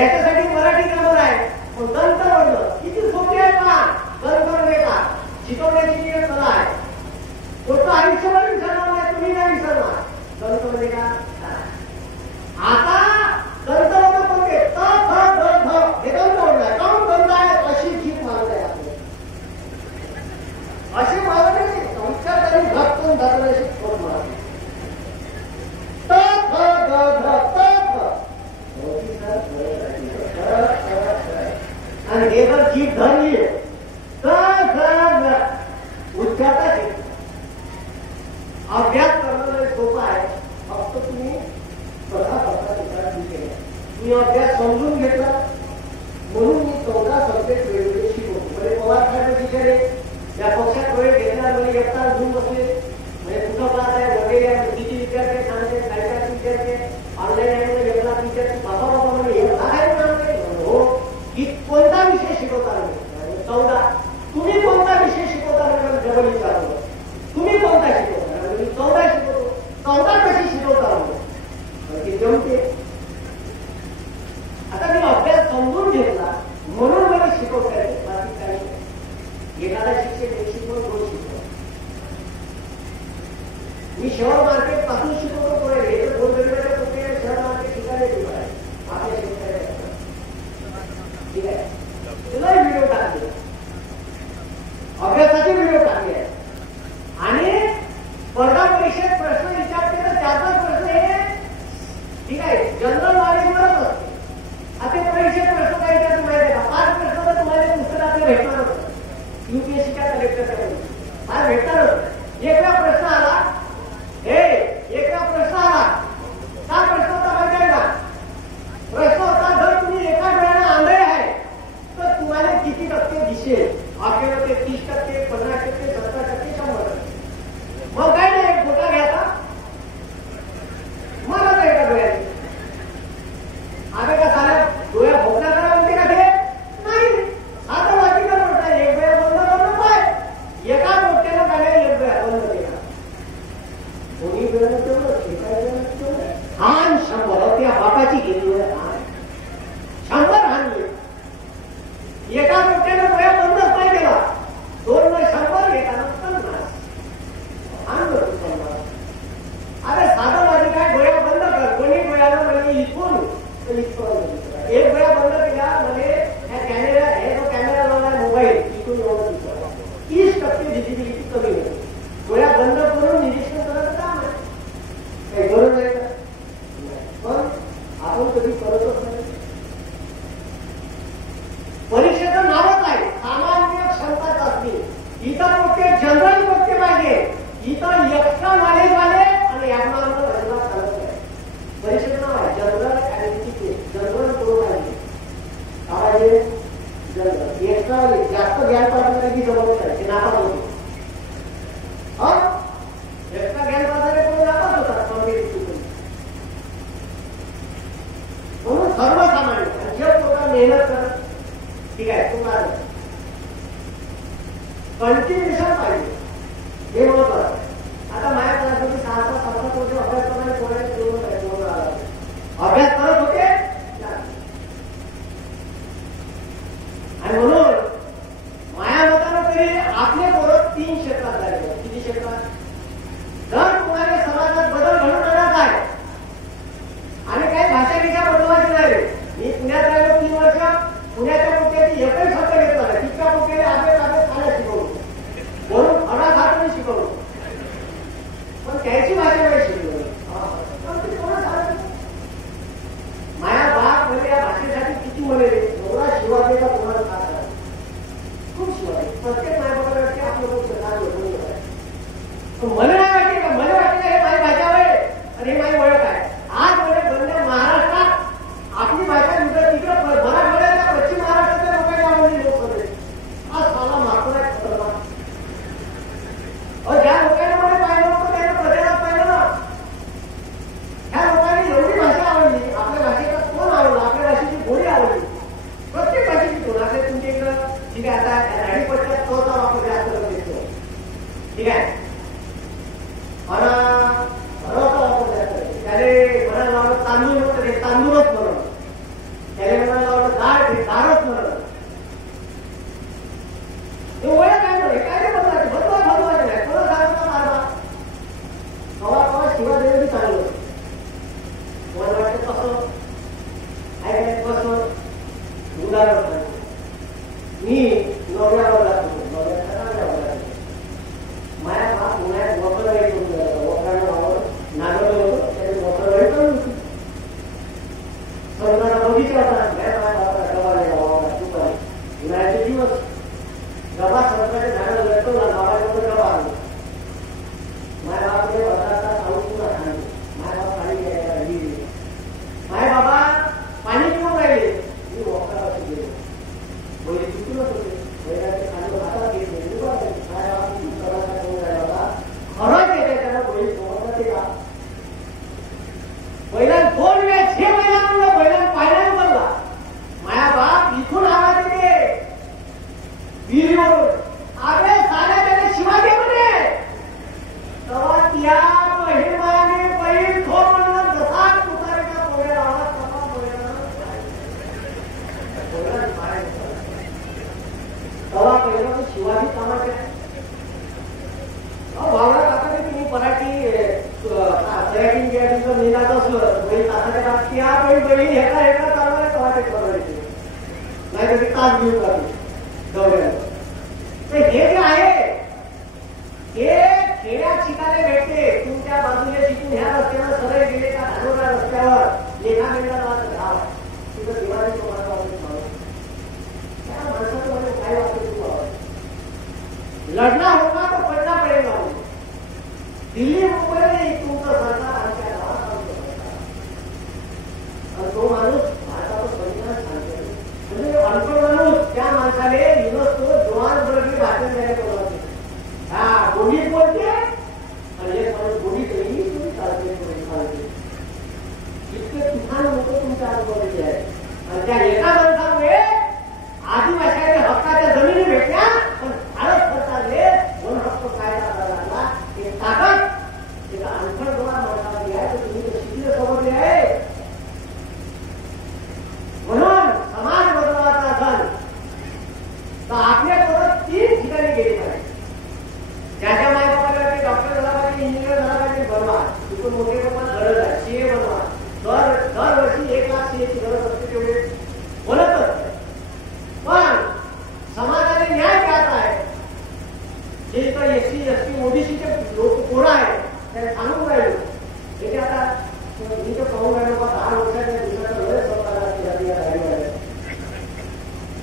याच्यासाठी मराठी ग्रामर आहे. दंत वर्ण किती सोपी आहे पहा. दंत वर्ण का शिकवण्याची जी एक कला आहे, तो आयुष्यभर विसरणार नाही, तुम्ही नाही विसरणार. दंत म्हणजे का? आता दंत वर्ण कोणते? त थ द ध हे दंत वर्ण आहे. काऊन दंत आहे? अशी जीभ मानत आहे आपल्याला. अशी मानत नाही, संस्कार त्यांनी धक्कून धरण्याची खोट मारली. त थ द ध त थ आणि हे जर जीभ धरली तर उच्चारता अभ्यास करणं सोपं आहे. फक्त तुम्ही स्वतः केला. मी अभ्यास समजून घेतला म्हणून मी 14 सब्जेक्ट वेगवेगळे शिकवतो. म्हणजे पवार साहेब विचारे या पक्षात वेळ घेतला म्हणजे एकटा घेऊन बसले म्हणजे कुठं पाहत आहे वगैरे किती विद्यार्थी सांगते, साहित्याचे विद्यार्थी ऑनलाईन आहे घेतला विद्यार्थी बाबा बाबा म्हणजे एवढा आहे म्हणते हो की कोणता विषय शिकवता नाही. 14 तुम्ही कोणता विषय शिकवता म्हणजे डबल विचारलं. तुम्ही कोणता शिकवता म्हणजे 14 शिकवतो. 14 कशी शिकवता म्हणजे जमते. आता मी अभ्यास समजून घेतला म्हणून मला शिकवता येते, बाकी काही एखादा शिक्षक एक शिकवून 2 शिकवतो. मी शेअर मार्केट पासून शिकवतो. पुढे हे 2 वेगवेगळ्या प्रक्रिया शेअर मार्केट शिकायला दिलं आहे आपल्या शेतकऱ्याला. ठीक आहे, तुला व्हिडिओ टाकले, अभ्यासाचे व्हिडिओ टाकले आहे आणि स्पर्धा परीक्षेत प्रश्न विचारते तर त्याचा प्रश्न हे ठीक आहे जनरल नॉलेजवरच असते. आता परीक्षेत प्रश्न काय विचारतो माहिती आहे का? 5 प्रश्न तर तुम्हाला पुस्तकातले भेटणारच युपीएससीच्या कलेक्टरच्या आज भेटणारच. एकदा प्रश्न आला, एकदा प्रश्न आला, काय प्रश्न होता माहिती आहे का? प्रश्न होता जर तुम्ही एका डोळ्याने आंधळे आहे तर तुम्हाला किती टक्के दिसेल? 28%, 30%, 50%, 70%, 100%. मग काय नाही, एक गोटा घ्यायचा मला तर एका डोळ्याने आम्ही का साऱ्या डोळ्या भोगला करा म्हणते का ते नाही. आता वाटिका म्हणता एक डोळ्या बंद करणं पाय एका मोठ्यानं काय एक डोळ्या बंद केला कोणी वेळ तेवढं शिकायचं हान 100 त्या बापाची गेली हान 100 हान एका मोठ्यानं डोळ्या बंदच नाही केला. 2 ला 100 एकानं 50 हान बरं 50. अरे साधं माझी काय डोळ्या बंद कर. कोणी डोळ्यानं म्हणजे इथून इथपर्यंत एक डोळ्या बंद केला म्हणजे ह्या कॅमेरा हे जो कॅमेरा लावला मोबाईल इथून एवढं दिसतं 30% व्हिजिबिलिटी कमी होते. डोळ्या बंद करून निरीक्षण करायचं काम आहे, काही गरज नाही का? पण आपण कधी करतच नाही. परीक्षेचं नावच आहे सामान्य क्षमता चाचणी. इतर मोठे जनरल मोठे पाहिजे, इतर एक्स्ट्रा नॉलेज वाले आणि ॲबनॉर्मल अजिबात चालत नाही. परीक्षेचं नाव आहे जनरल ऍडिटिव्ह, जनरल करून पाहिजे का पाहिजे जनरल. एक्स्ट्रा जास्त ज्ञान पाहिजे की जमत नाही ते नापास होते. एक्स्ट्रा ज्ञान पाहिजे कोणी नापास होतात म्हणून सर्वसामान्य जे लोक मेहनत करत ठीक आहे तुम्हाला कंटिन्युएशन पाहिजे हे महत्वाचं आहे. आता माझ्या त्या महिमाने बैल थोपणं जसा तुतारीचा पोळ्या आवाज तसा तवा पहिला शिवाजी कामाच्या वावरात आता तुम्ही पराठी सोयाबीन बियाबीनचं मिळत असलं बैल तासाच्या त्या बैल ह्याला ह्याला चालवायला तवा ते परवडायचे नाही तर ते तास घेऊन जाते दौऱ्याला. हे जे आहे हे खेड्यात शिकायला भेटते. तुमच्या बाजूला शिकून ह्या रस्त्यावर सरळ गेले का धानोरा रस्त्यावर लेखा मेंढा नावाचं गाव तिथं दिवाळी तुम्हाला त्या माणसाचं म्हणजे काय वाटतं तुम्हाला लढना होगा तो पडना पडेगा. दिल्ली मुंबई तुमचं सरकार आमच्या गावात आमचं सरकार आणि तो माणूस भारताचं संविधान सांगतो. म्हणजे अनपढ माणूस त्या माणसाने युनेस्को जोहान्सबर्गची भाषण द्यायला बोलवते. हा गोडीत बोलते आणि एक माणूस गोडीतही तुम्ही चालते चालते. इतके तुफान लोक तुमच्या आजूबाजूचे आहे आणि त्या एका माणसामुळे आदिवासीच्या हक्काच्या जमिनी भेटल्या पण भारत सरकारने वन हक्क कायदा करायला एक ताकद एका अनपढ दोन माणसामध्ये आहे. तर तुम्ही शिकले समजले आहे. म्हणून समाज बदलावाचा असेल तर आपल्याकडं 3 ठिकाणी गेले पाहिजे. ज्याच्या मायबापाला ते डॉक्टर झाला पाहिजे, इंजिनियर झाला पाहिजे बनवा. तिथून मोठे प्रमाणात गरज आहे सीए बनवा. दरवर्षी 1 लाख सीएची गरज असते तेवढे बोलत असते. पण समाजाने न्याय द्यायचा आहे. जे तर एससी एसटी ओबीसीचे लोक पोरं आहेत त्याने सांगून राहिलो हे आता मी तर पाहून राहिलो का 10 वर्षाच्या दिवसाचा वेळ स्वतःला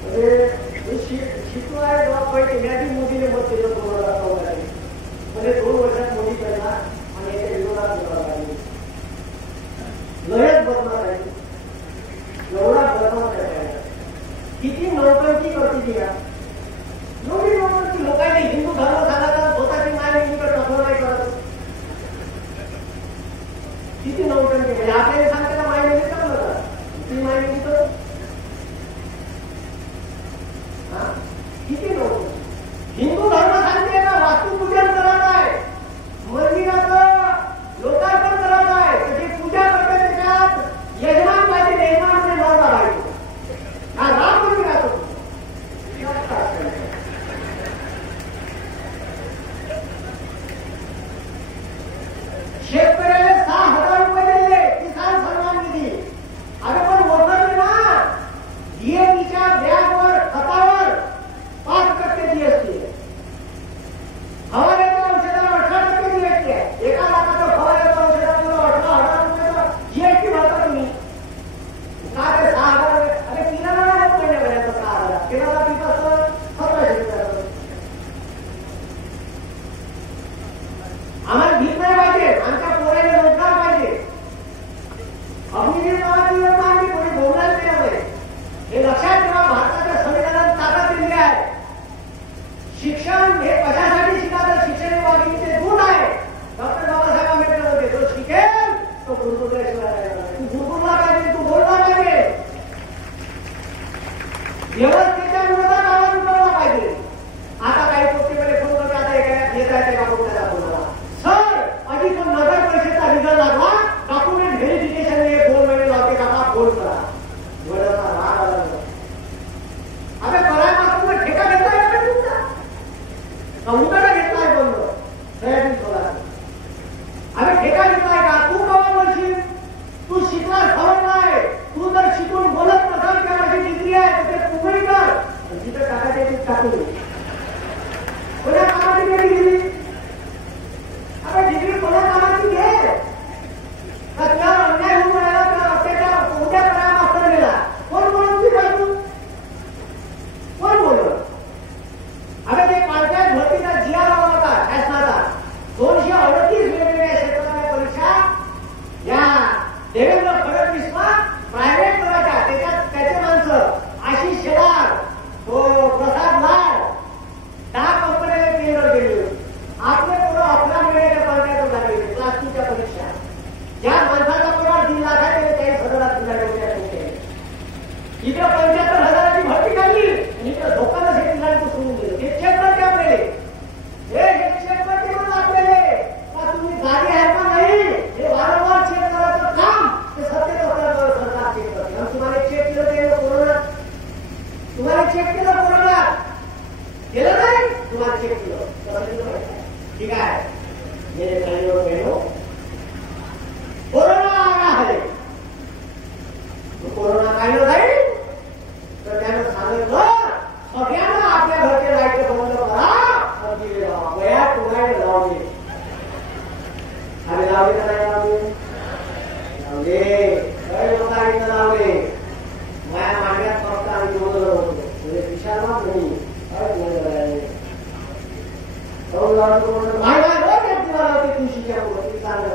म्हणजे शिकलो आहे जॉब पाहिजे यादी मोदीने मत दिलं 2014 म्हणजे 2 वर्षात मोदी पहिला आणि याच्या विरोधात लागली लयच बदनाम आहे. एवढा बदनाम आहे. किती नौटंकी करते ती एवढी नौटंकी. लोकांनी हिंदू धर्म सांगायचा स्वतःची माय मुलीकडे नफर नाही करत. किती नौटंकी म्हणजे आपल्याला सांगते का माय मुली चांगलं का ती माय मुली तर किती नौटंकी. हिंदू धर्म सांगते का वास्तुपूजन करत आहे मंदिराचं लोकार्पण करत आहे त्याची पूजा करते त्याच्यात यजमान पाहिजे यजमान म्हणजे नवरा पाहिजे. हा राम मंदिर असतो. शेतकऱ्याला 6,000 रुपये दिले किसान सन्मान निधी. अरे पण वगैरे ना डीएपीच्या बॅगवर खतावर 5% जीएसटी आहे. फवाऱ्याच्या औषधाला 18% जीएसटी आहे. 1 लाखाचं फवाऱ्याच्या औषधाला 18,000 रुपयाचा जीएसटी भरता तुम्ही का ते 6,000. अरे किराणा नाही महिन्या भरायचं 6,000 किराणा पिक असं 1700 रुपयाचं. आम्हाला भीक नाही पाहिजे. आमच्या पोराला रोजगार पाहिजे. अग्निवीर नावाची योजना आम्ही कोणी बोलणार नाही. हे लक्षात ठेवा. भारताच्या संविधानात ताकद दिली आहे. शिक्षण हे कशासाठी शिकायचं. शिक्षण हे वाघिणीचे गुण आहे. डॉक्टर बाबासाहेब आंबेडकर होते. जो शिकेल तो गुरुकुलाशिवाय तू गुरुकुलला पाहिजे. तू बोलला पाहिजे. व्यवस्थेच्या विरोधात आवाज उठवला पाहिजे. आता काही गोष्टीकडे फोन करते. आता येत आहे का बोलताना बोलला सर अधिक नगर परिषदचा रिझल्ट लागला. डॉक्युमेंट व्हेरिफिकेशन 2 महिने लावते का फोन करा. वडाचा राग आला. अरे करायपासून ठेका घेतलाय का तुमचा उन्हाळा घेतलाय बंद सोयाबीन सोला. अरे ठेका घेतलाय का तू कवा बोलशील. तू शिकला खबर नाही. तू जर शिकून बोलत नसाल का माझी डिग्री आहे तर ते तुम्ही कर. तिथं टाकायचे ती टाकू दे. कोणा कामाची डिग्री. अरे डिग्री कोणा कामाची घे. त्याला अन्याय होऊन राहिला तर अत्याचार उद्या करायला मास्तर गेला. कोण बोलून ती बाजू कोण बोललं. अरे ते पालख्यात भरतीचा जिया लावला होता शासनाचा. 238 वेगवेगळ्या क्षेत्राच्या परीक्षा या देवेंद्र फडणवीसला प्रायव्हेट करायच्या. त्याच्यात त्याचे माणसं आशिष शेलार, प्रसाद लाड मेरे भाइयों और बहनों, कोरोना आ रहा है तो कोरोना काही नाही तर त्यानं सांगितलं सगळ्यांना आपल्या घरचे लाईट बंद करा, दिले लावा, वया तुम्हाला लावले. आम्ही लावले का नाही लावले? लावले. काही लोकांनी लावले. माझ्या मांड्यात फक्त आम्ही बोललो होतो म्हणजे विशाल नाही काय बोलले तुळशीच्या मुळे चांगलं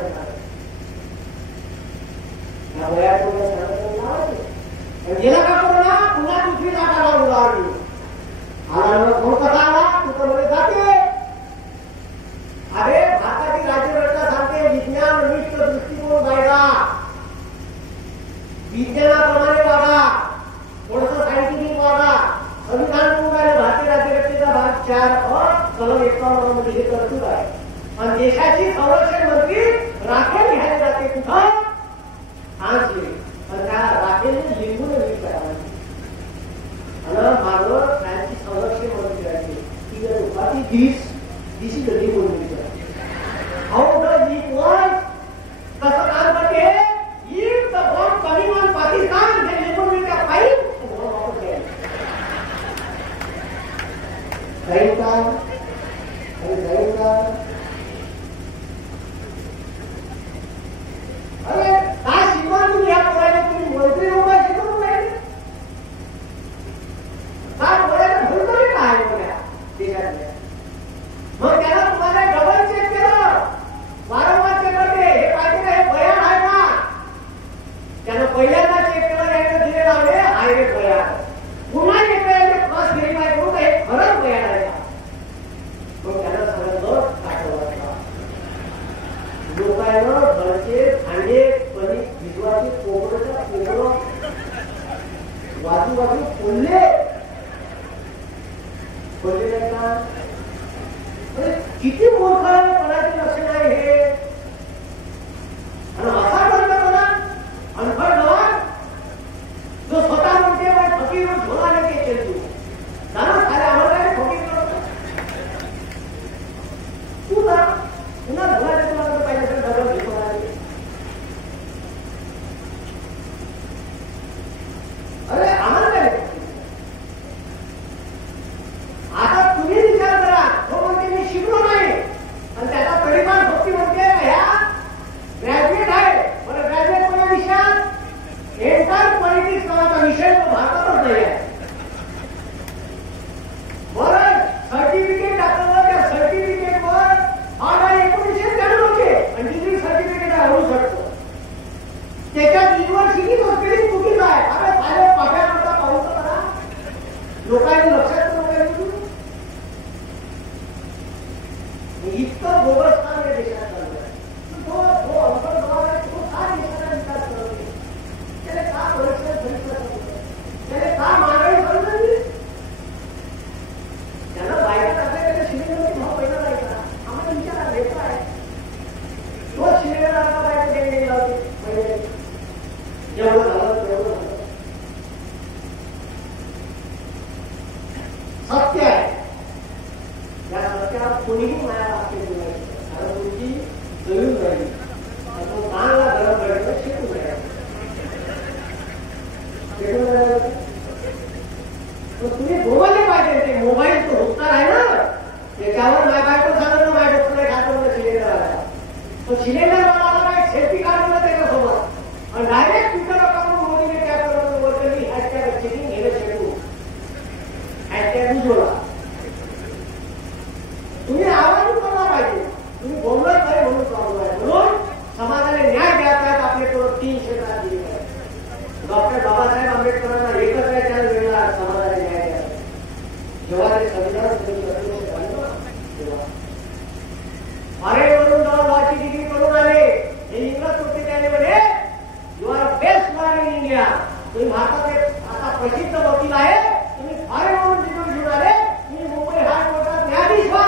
गेला का कोरोना पुन्हा दुसरी लाटा लावली आला कोण कसा आला तू तर मध्ये जाते. अरे भारताची राज्यघटना सांगते विज्ञाननिष्ठ दृष्टिकोन पाहिजा, विज्ञानाप्रमाणे वागा, थोडस सायंटिफिक वागा. संविधान मुंबईला भारतीय राज्यघटनेचा भाग 4 कलम 51 मध्ये हे तरतूद आहे. आणि देशाची संरक्षण मंत्री राफेल घ्यायला जाते कुठं फ्रान्सले, पण त्या राफेलने लिंबून वीज करावी आणि माझं फ्रान्सची संरक्षण मंत्री आहे ती जर उपाधी दिस इज लिंबून वीज हाऊ डज इट वर्क, कसं काम करते. If the bomb coming on Pakistan हे लिंबून वीज का फाईट जाईल का जाईल का. अरे काय शिकवण तुम्ही या पोराला, तुम्ही मंत्री लोक शिकवून राहिले काय बोलायला भरतोय काय बोल्या देशातल्या. मग त्याला तुम्हाला डबल चेक केलं, वारंवार चेक करते हे पाहिजे हे बयान आहे का. त्यानं पहिल्यांदा चेक केलं यायचं दिले लावले आहे रे बयान, पुन्हा येते बस व्हेरीफाय करून हे खरंच बयान आहे का. मग त्याला सांगितलं काटवला लोकांना घरचे भांडे कणी भिजवाचे कोपऱ्याच्या कोपरं बाजू खोलले नाही का. किती मूर्खपणाचे लक्षण आहे हे. आणि असा म्हणतो अनफळ जवान जो स्वतः म्हणते पण फकीर झोला नाही केली तू जाणं खाली आम्हाला फकीर तू ना पुन्हा झोला तुम्हाला पाहिजे तर डबल घेतो. अरे आम्हाला काय आता तुम्ही विचार करा. तो म्हणते मी शिकलो नाही आणि त्याचा तरीमान भक्ती म्हणते ह्या ग्रॅज्युएट आहे. बरं ग्रॅज्युएट कोणत्या विषयात एंटायर पॉलिटिक्स नावाचा विषय तो भारतातच नाही आहे. बरं सर्टिफिकेट दाखवलं त्या सर्टिफिकेटवर 1993 होते आणि डिग्री सर्टिफिकेट हळू शकतो त्याच्यात युनिव्हर्सिटी स्पिरिट चुकीचं आहे. अरे सारे पाठ्या करता पाहून करा लोकांनी लक्षात इतकं गोबरस्थान या देशात चालू आहे. तो अवघड जबाब आहे तो का देशाचा विकास करतो, त्याने का परीक्षा त्याने का मागणी समजली. त्यांना बायका टाकल्या शिलेमध्ये भाव पहिला जायचा आम्हाला विचार घेतला आहे तो शिलेला बायका गेलेला होते पहिले जेवढं झालं तेवढं झालं. सत्य आहे या सत्याला कोणीही माया लागते कारण तुमची जमीन राहिली तो चांगला गरम राहिलं शेकून राहिलं तुम्ही गोवाले पाहिजे. ते मोबाईल तो हुकणार आहे ना त्याच्यावर माझ्या बायको सांगितलं माझ्या डॉक्टर खातं सिलेंडर आला तो सिलेंडर आला काय सेफ्टी कार्ड त्याच्यासोबत आणि डायरेक्ट ट्विटर अकाउंट मोदीने त्या वरती हॅशटॅग चेकिंग घेणं शेकू हॅशटॅग उजवला. तुम्ही आवाज उठवला पाहिजे. तुम्ही बोललाच नाही म्हणून प्रॉब्लेम आहे. म्हणून समाजाने न्याय द्यायचा आहे. आपल्याकडून 3 क्षेत्रात दिले पाहिजे. डॉक्टर बाबासाहेब आंबेडकरांना एकच त्याच्या वेळेला समाजाने न्याय द्यायचा. जेव्हा ते संविधान फॉरेनवरून जेव्हा लॉची डिग्री करून आले हे इंग्रज होते त्याने म्हणे you are best lawyer in India. तुम्ही भारताचे आता प्रसिद्ध वकील आहे. तुम्ही फॉरेनवरून डिग्री घेऊन आले. तुम्ही मुंबई हायकोर्टात न्यायाधीश व्हा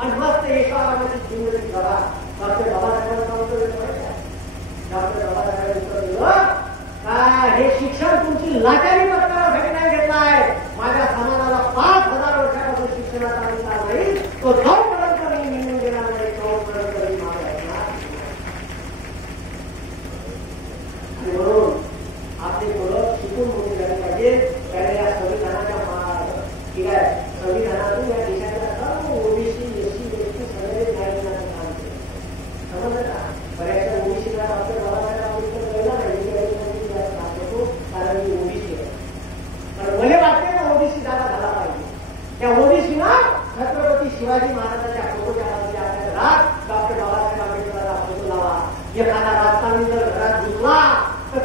आणि मस्त यशोआरामाची जिंदगी करा. डॉक्टर बाबासाहेबांना डॉक्टर बाबासाहेबांना हे शिक्षण तुमची लाचारी पत्करासाठी नाही घेतलं आहे. माझ्या समाजाला 5000 वर्षापासून शिक्षणाचा अधिकार नाही तो 9 पर्यंत मी निवडून गेला नाही 14 पर्यंत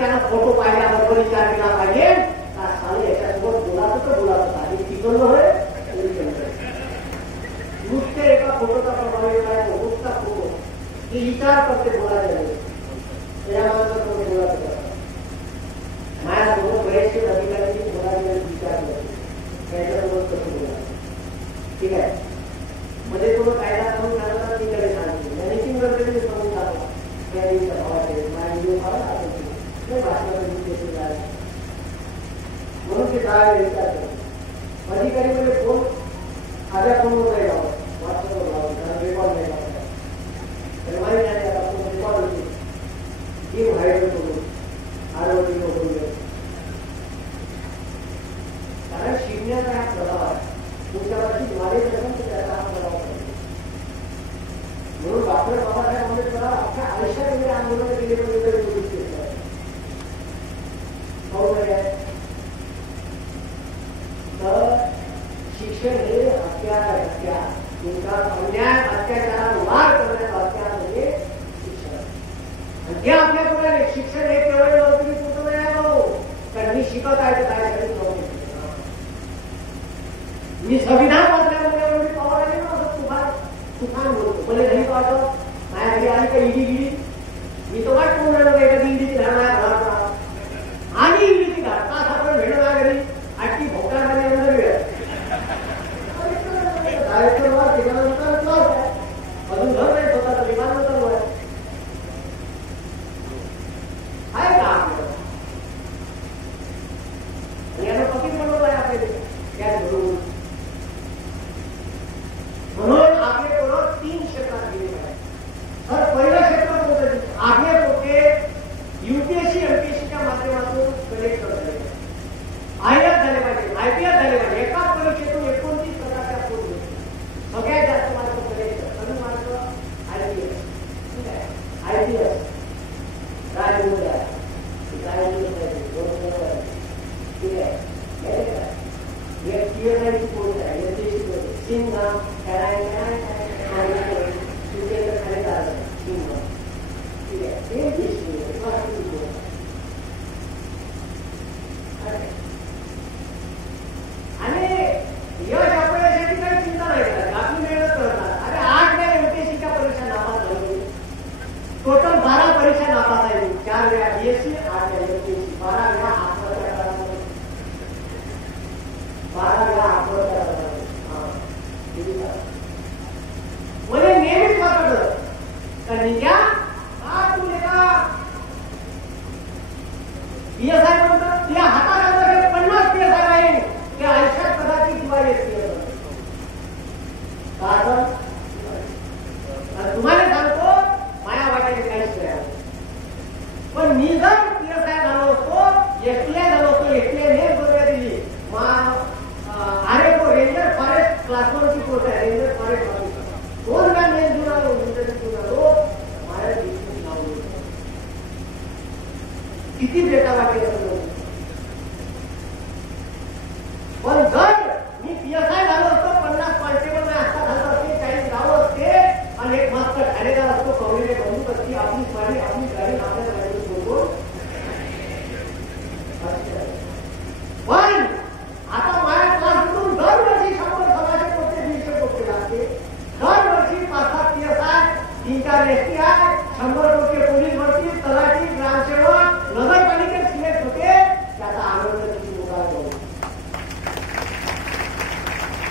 त्यानं फोटो पाहिल्याबरोबर विचार केला पाहिजे का साले याच्यासोबत बोलायचं तर बोलायचं आणि तिकडनं होय नुसते एका फोटोचा प्रभाव काय नुसता फोटो की विचार करते बोलायला त्या माणसासोबत बोलायचं माझ्यासोबत बरेचसे अधिकाऱ्यांनी बोलायला विचार करते त्याच्यासोबत कसं बोला ठीक आहे मध्ये तो कायदा करून काढला तिकडे सांगितलं मॅनेजिंग वगैरे समजून टाकला म्हणून ते काय विचार करतो अधिकारी मध्ये फोन आल्या फोनवर नाही लावत व्हॉट्सअपवर लावत कारण रेकॉर्ड नाही लावत माहिती नाही आपण रेकॉर्ड होते ती व्हायरल करून आरोग्य होऊन कारण शिकण्याचा हा प्रभाव आहे तुमच्यावरती नॉलेज असेल तर त्याचा हा प्रभाव पडतो म्हणून डॉक्टर बाबासाहेब आंबेडकर आपल्या आयुष्यामध्ये आंदोलन केले वेगवेगळे गोष्टी तर शिक्षण हे हत्यार आहे हत्यार तुमचा अन्याय अत्याचाराला वार करण्याचा हत्यार म्हणजे शिक्षण आणि ते आपल्याकडे शिक्षण हे केवळ नोकरी कुठं नाही आलो कारण मी शिकत आहे तर काय तरी नोकरी मी संविधान वाचल्यामुळे एवढी पॉवर आली ना असं तुफान बोलतो मला नाही पाहतो माझ्या घरी आली का ईडी गिडी मी तो वाट कोण राहिलो का एखादी ईडीची घरा घरात आणि ईडीची घरा तास आपण भेटलो माझ्या घरी आठची भोकार मध्ये एवढं वेळ त्याच्यानंतर क्लास आहे अजून घर नाही स्वतःचा विमानानंतर वर आहे का आपल्याला आणि याला पकीट बनवलं आहे आपल्याला त्याच बरोबर म्हणून आपले पोरं 3 क्षेत्रात गेले पाहिजे तर पहिलं क्षेत्र कोणतं आपले पोटे युपीएससी एमपीएससीच्या माध्यमातून कलेक्ट झाले आयएएस झाले पाहिजे आयपीएस झाले पाहिजे एकाच परीक्षेतून 29 प्रकारच्या पोस्ट घेतले सगळ्यात जास्त मार्क कलेक्टर कमी मार्क आयपीएस ठीक आहे आयपीएस राजमुद्रा ठीक आहे एक पीएसआयची पोस्ट आहे एमपीएससी सिंग आणि यश अपयशाची काही चिंता नाही करत आपली मेहनत करतात अरे 8 वेळा एमपीएससीच्या परीक्षा नापास झाली टोटल 12 परीक्षा नापास झाली 4 वेळा बीएससी 8 वेळा एमपीएससी 12 वेळा आत्महत्या करायला 12 वेळा आत्महत्या करायला मला नेहमीच वाटलं का निघ्या का तू एका पीएसआय म्हणतात त्या हाताला 50 पीएसआय राहील त्या आयुष्यात कदाचित दिवाळी येते कारण तुम्हाला सांगतो माया वाटायचे काहीच नाही पण मी जर पीएसआय झालो असतो एकट्या झालो असतो एकट्याने बरोबर दिली अरे तो रेंजर फॉरेस्ट क्लासवरची पोस्ट आहे रेंजर फॉरेस्ट ऑफिसर 2 वेळा मेल देऊन आलो इंटरव्ह्यू आलो माझ्या नाव किती बेटा वाटेल पण जर मी पीएसआय झालो असतो 50 कॉन्स्टेबल आता झालो असते 40 गावं असते आणि एक मस्त ठाणेदार असतो कवडीने बंदूक असते आपली स्वारी आपली गाडी आपल्या गाडीवर बोलून पण आता माझ्या क्लासमधून दरवर्षी 100-100 कोटी 200 कोटी लागते दरवर्षी 5-7 पीएसआय 3-4 एसटी आहे 100 कोटी पोलीस भरती तलाठी ग्रामसेवक नगरपालिकेत सिलेक्ट होते त्याचा आनंद किती मोठा होतो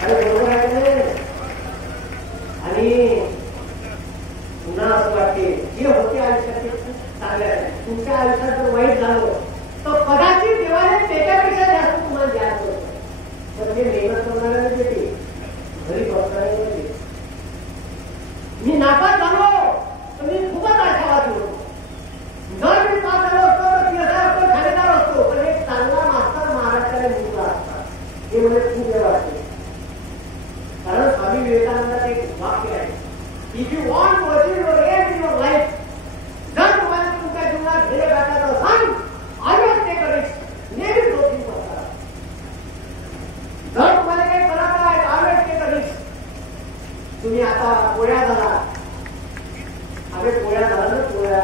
अरे बरोबर आहे आणि पुन्हा असं वाटते जे होते आयुष्यात चांगले आहे तुमच्या आयुष्यात जर वाईट झालं तर कदाचित देवाने त्याच्यापेक्षा जास्त तुम्हाला द्यायचं होतं तर ते मेहनत करणाऱ्याने देते घरी बसणाऱ्याने देते मी नापास झालो तर मी खूपच आशावादी होतो जर मी पास झालो असतो तर पीएसआय असतो ठाणेदार असतो पण एक चांगला मास्तर महाराष्ट्राला मिळला असतात हे मला खूप वेळ वाटते कारण स्वामी विवेकानंदाचं एक वाक्य आहे if you want to achieve your aim in your life जर तुम्हाला तुमच्या जीवनात ध्येय गाठायचं असाल ऑलवेज टेक अ रिस्क नेहमी जोखीम पत्करा जर तुम्हाला काही करायचं आहे ऑलवेज टेक अ रिस्क तुम्ही आता पोळ्या झाला अरे पोळ्या झाला ना पोळ्या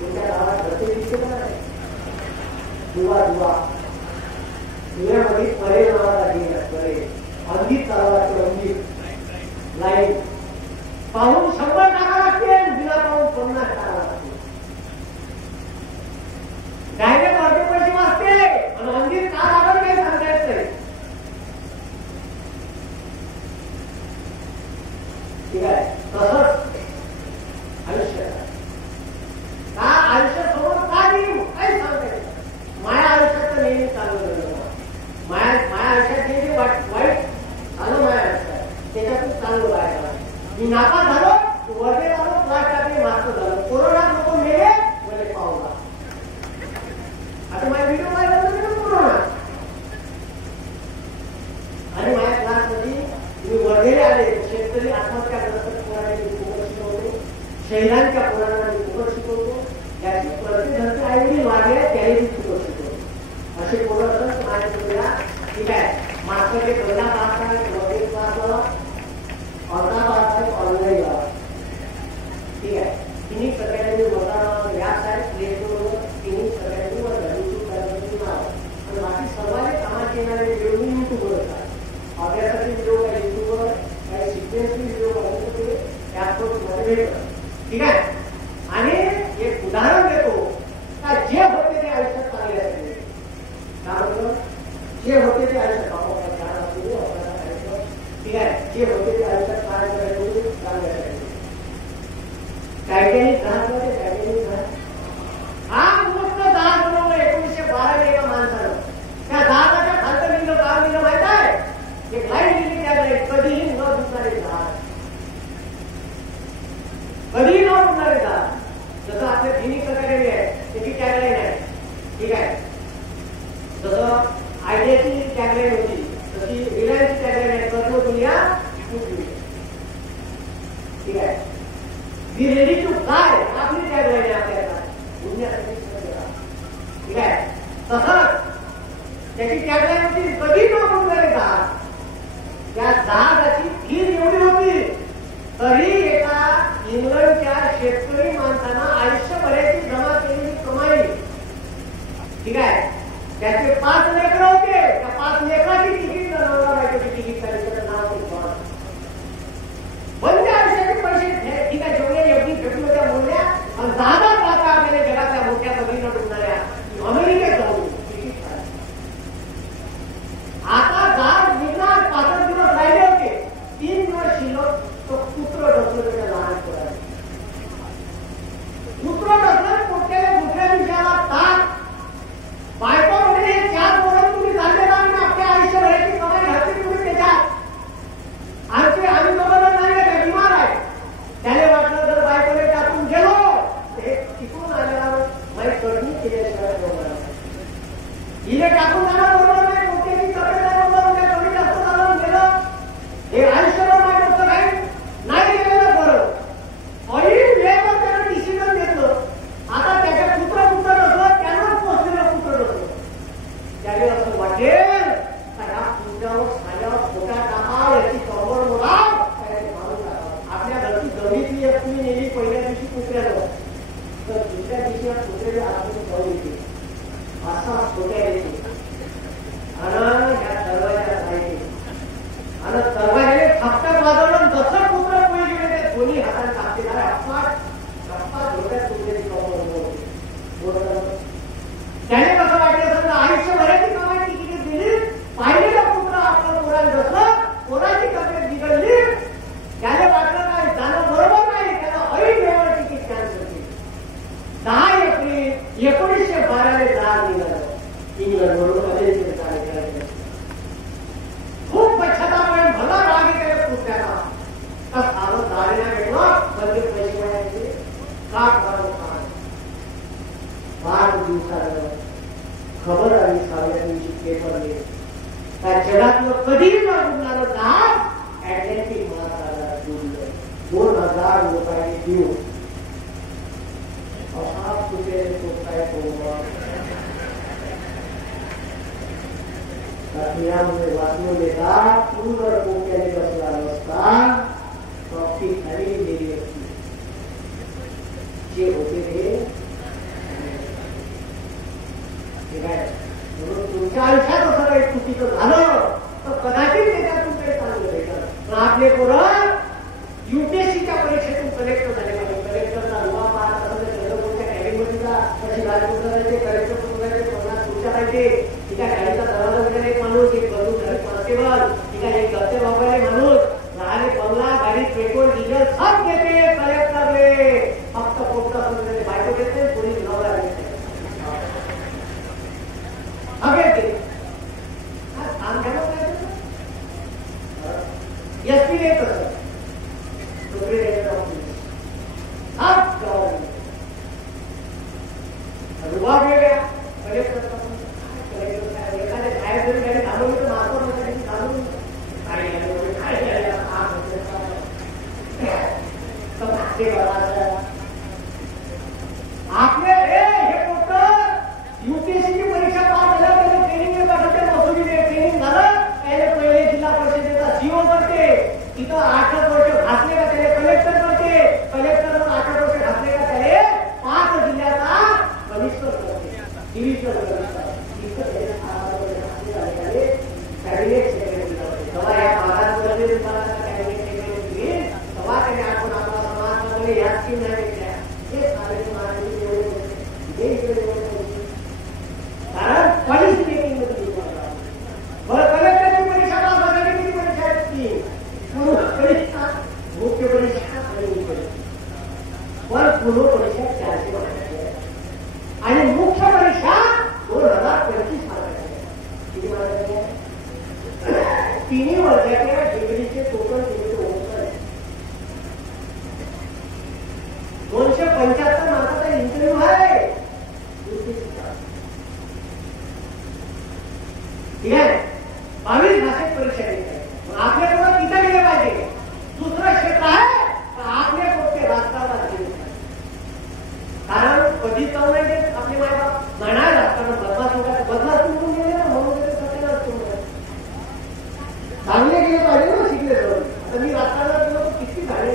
तुमच्या गावात घरचे दिसते का नाही दुव्यामध्ये परेल नावाचा गेला परेल अंगीत चालवायचे अंगीत लाईन पाहून 100 टाका लागते बिना पाहून 50 टाका लागते डायरेक्ट अर्धे पैसे वाचते आणि अंगीत का लागत काही सांगता येत नाही ठीक आहे तसंच आयुष्य का आयुष्य समोर का देऊ काही सांगता येत माया आयुष्यात तर नेहमी चालू माया आयुष्यात जे वाईट आलं माया आयुष्यात त्याच्यातून चालू राहायला मी नापास झालो वरती झालो क्लास टाकले मास्टर झालो कोरोनात लोक मेले म्हणजे पावला आता माझ्या व्हिडिओ पाहिला कोरोना आणि माझ्या क्लास मध्ये मी वर्धेला आले शेतकरी आत्महत्याग्रस्त पोरांना मी फुकट शिकवतो शहरांच्या पोरांना मी फुकट शिकवतो त्याची प्रत्येक आईवडील वाढले त्याही मी फुकट शिकवतो असे पोरं असत माझ्या मुलीला ठीक आहे मास्टरचे पहिला पास आहे वगैरे क्लास अर्धा पास आहे ऑनलाईन लावा ठीक आहे तिन्ही सगळ्यांनी मोठा व्यास आहे प्ले स्टोरवर तिन्ही सगळ्यांनी युट्यूब चॅनलवरती नाव आणि बाकी सर्वांनी कामात येणारे व्हिडिओ मी युट्यूबवर आहे अभ्यासाचे व्हिडिओ काही युट्यूबवर काही सिक्वेन्सचे व्हिडिओ करायचे ते मध्ये भेटतात ठीक आहे आणि एक उदाहरण देतो का जे होते ते आयुष्यात चांगले असते काय म्हटलं जे होते ते आयुष्यात ठीक आहे जे होते ते आयुष्यात काय करायचे चांगले असायचे टायटॅनिक जहाजमध्ये टायटॅनिक जहाज हा मस्त जहाज बनवलं 1912 एका माणसानं त्या जहाजाच्या खालचं लिहिलं काय लिहिलं माहित आहे एक लाईन लिहिली त्याकडे कधीही न डुबणारे जहाज कधीही न डुबणारे जहाज जसं आपल्या फिनिक्स अकॅडमी आहे त्याची टॅगलाईन आहे ठीक आहे जसं आयडियाची टॅगलाईन होती तशी रिलायन्सची टॅगलाईन आहे कर्म दुनिया ठीक आहे बी रेडी टू फ्लाय आपली टॅगलाईन आहे आपल्याला ठीक आहे तसंच त्याची टॅगलाईन होती कधी न डुबणारे जहाज त्या जहाजाची फीस एवढी होती तरी एका इंग्लंडच्या शेतकरी माणसानं आयुष्यभराची जमा केलेली कमाई ठीक आहे त्याचे 5 लेकरं होते त्या 5 लेकराची तिकीट नवरा बायकोची तिकीट काढायचं नाव बंद आयुष्याचे पैसे ठीक आहे जेवढे एवढी भेटली होत्या बोलल्या आणि जहाजात जाता आपल्याला जगातल्या मोठ्या कधी न डुबणाऱ्या अमेरिकेत जाऊ तिकीट काढायचं आता जहाज निघणार 5 दिवस राहिले होते 3 दिवस शिल्लक तो पुत्र ढकलून त्याच्या लहान पोराला पुत्र ढकलून पोट्याला दुसऱ्या दिवसाला ताक बायको म्हणजे हे 4 पोरं तुम्ही चालले ना आपल्या आयुष्यभराची कमाई घातली तुम्ही त्याच्यात आम्ही दोघं नाही का बिमार आहे त्याने वाटलं जर बायकोने टाकून गेलो हे टिकून आलेला माहीत करून केल्याशिवाय बरोबर हिने टाकून जाणं बरोबर नाही मोठ्याची तब्येत बरोबर कमी जास्त झालं गेलं हे आयुष्यभर नाही होतं काय नाही गेलेलं बरं ऐन वेळेवर त्यानं डिसिजन घेतलं आता त्याच्या पुत्र नसलं त्यानंच पोचलेलं पुत्र नसलं त्याने असं वाटेल ह्या पुत्रावर साऱ्यावर खोटा टाका याची कवर मोडा आपल्या घरची जमिनीतली एक तुम्ही नेली पहिल्या दिवशी कुत्र्याला तर दुसऱ्या दिवशी कुत्र्याला आतून जाऊ येते असा खोट्या येते आणि ह्या दरवाजा जायचे आणि दरवाजाने थपटात वाजवलं जसं कुत्र पुढे गेले त्या दोन्ही हाताने टाकते गप्पा डोक्यात कुत्र्याची कवर मोडते त्याने कसं वाटलं समजा आयुष्यभराची कमाई तिकीट दिली पाहिलेलं पुत्र आपलं पोराला जसं पोराची तब्येत बिघडली त्याने वाटलं काय जाणं बरोबर नाही त्याला ऐन वेळेवर तिकीट कॅन्सल केली 10 एप्रिल 1912 जहाज निघालं इंग्लंडवरून अमेरिकेत जायचं खूप पश्चाताप भला राग येते पुत्र्याला का सारं दारीला भेटलं म्हणजे पैसे मिळायचे का करावं 5 दिवसानं खबर आली 6व्या दिवशी पेपरने त्या जगातलं कधीही न डुबणारं जहाज अटलांटिक महासागरात डुबलं 2000 लोकांनी देऊ असा कुठे काय बातम्यामध्ये वाचून देतात पूर्ण डोक्याने बसला नसता टॉपी खाली गेली असती जे होते ते काय आपले पोरं युपीएससीच्या परीक्षेतून कलेक्टर झाले पाहिजे. कलेक्टरचा रुवा पाहत असं चंद्रपूरच्या कॅबिनेटला कशी राजपुत्राचे कलेक्टर पुत्राचे 50 खुर्च्या पाहिजे. तिच्या गाडीचा दरवाजा वगैरे एक माणूस, एक बंदूक घरी कॉन्स्टेबल, तिला एक दत्ते वापरले माणूस, राहणे बंगला, गाडी पेट्रोल डिझेल सब घेते कलेक्टरले. फक्त पोटचा वगैरे बायको घेते, पोलीस नवरा घेते. काम घ्यायला काय एसपी नाही कसं रुबा वेगळ्या कलेक्टर एखाद्या बाहेर जरी गाडी थांबवली तर मागं थांबून आपले हे फक्त युपीएससीची परीक्षा पास झालं त्याला ट्रेनिंग ट्रेनिंग झालं त्याला पहिले जिल्हा परिषदेचा सीओ करते, तिथं 8 वर्ष घातले का त्याला कलेक्टर करते, कलेक्टर 8 वर्ष घातले का त्याला 5 जिल्ह्याचा कमिशनर करते, डिव्हिजनल कमिशनर. कॅबिनेट सेक्रेटरी करते. तेव्हा या महाराष्ट्रामध्ये कॅबिनेट सेक्रेटरी घेईल तेव्हा त्याने आपण आपला समाज या स्कीम नाही घेतल्या हे सारे कारण पॉलिसी मेकिंग मध्ये कलेक्टरची परीक्षा पास झाली किती परीक्षा आहेत ती परीक्षा मुख्य परीक्षा आणि पण पूर्व परीक्षा 400 मार्काची आहे आणि मुख्य परीक्षा 2025 मार्काची आहे. किती मार्काची आहे? 3 वर्षाच्या डिग्रीचे टोटल डिग्री होत आहे. 275 मार्काचा इंटरव्ह्यू आहे. ठीक आहे, 22 भाषेत परीक्षा देत आहे. आपल्याकडं तिथे गेले पाहिजे. दुसरं क्षेत्र आहे तर आपले पोटे राजकारणात गेले पाहिजे. कारण कधी जाऊ नाही देत आपले मायबाप म्हणा राजकारण बदला तुमून गेले ना म्हणून चांगले गेले पाहिजे ना शिकले जाऊन. आता मी राजकारणात गेलो किती झाले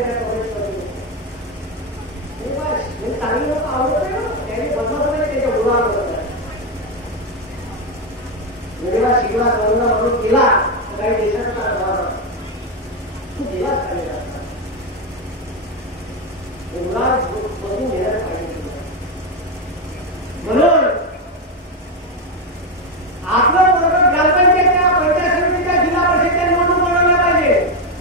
चांगली लोक आवडत आहे ना त्यांनी बदलत नाही त्याच्या गुन्हा करत आहे. वेळेला शिकला करूला म्हणून गेला काही देशाचा तू गेलाच काही बसून घ्यायला पाहिजे. म्हणून आपलं बरोबर ग्रामपंचायतच्या पंचायत समितीच्या जिल्हा परिषदेच्या निवडणूक बनवल्या पाहिजे,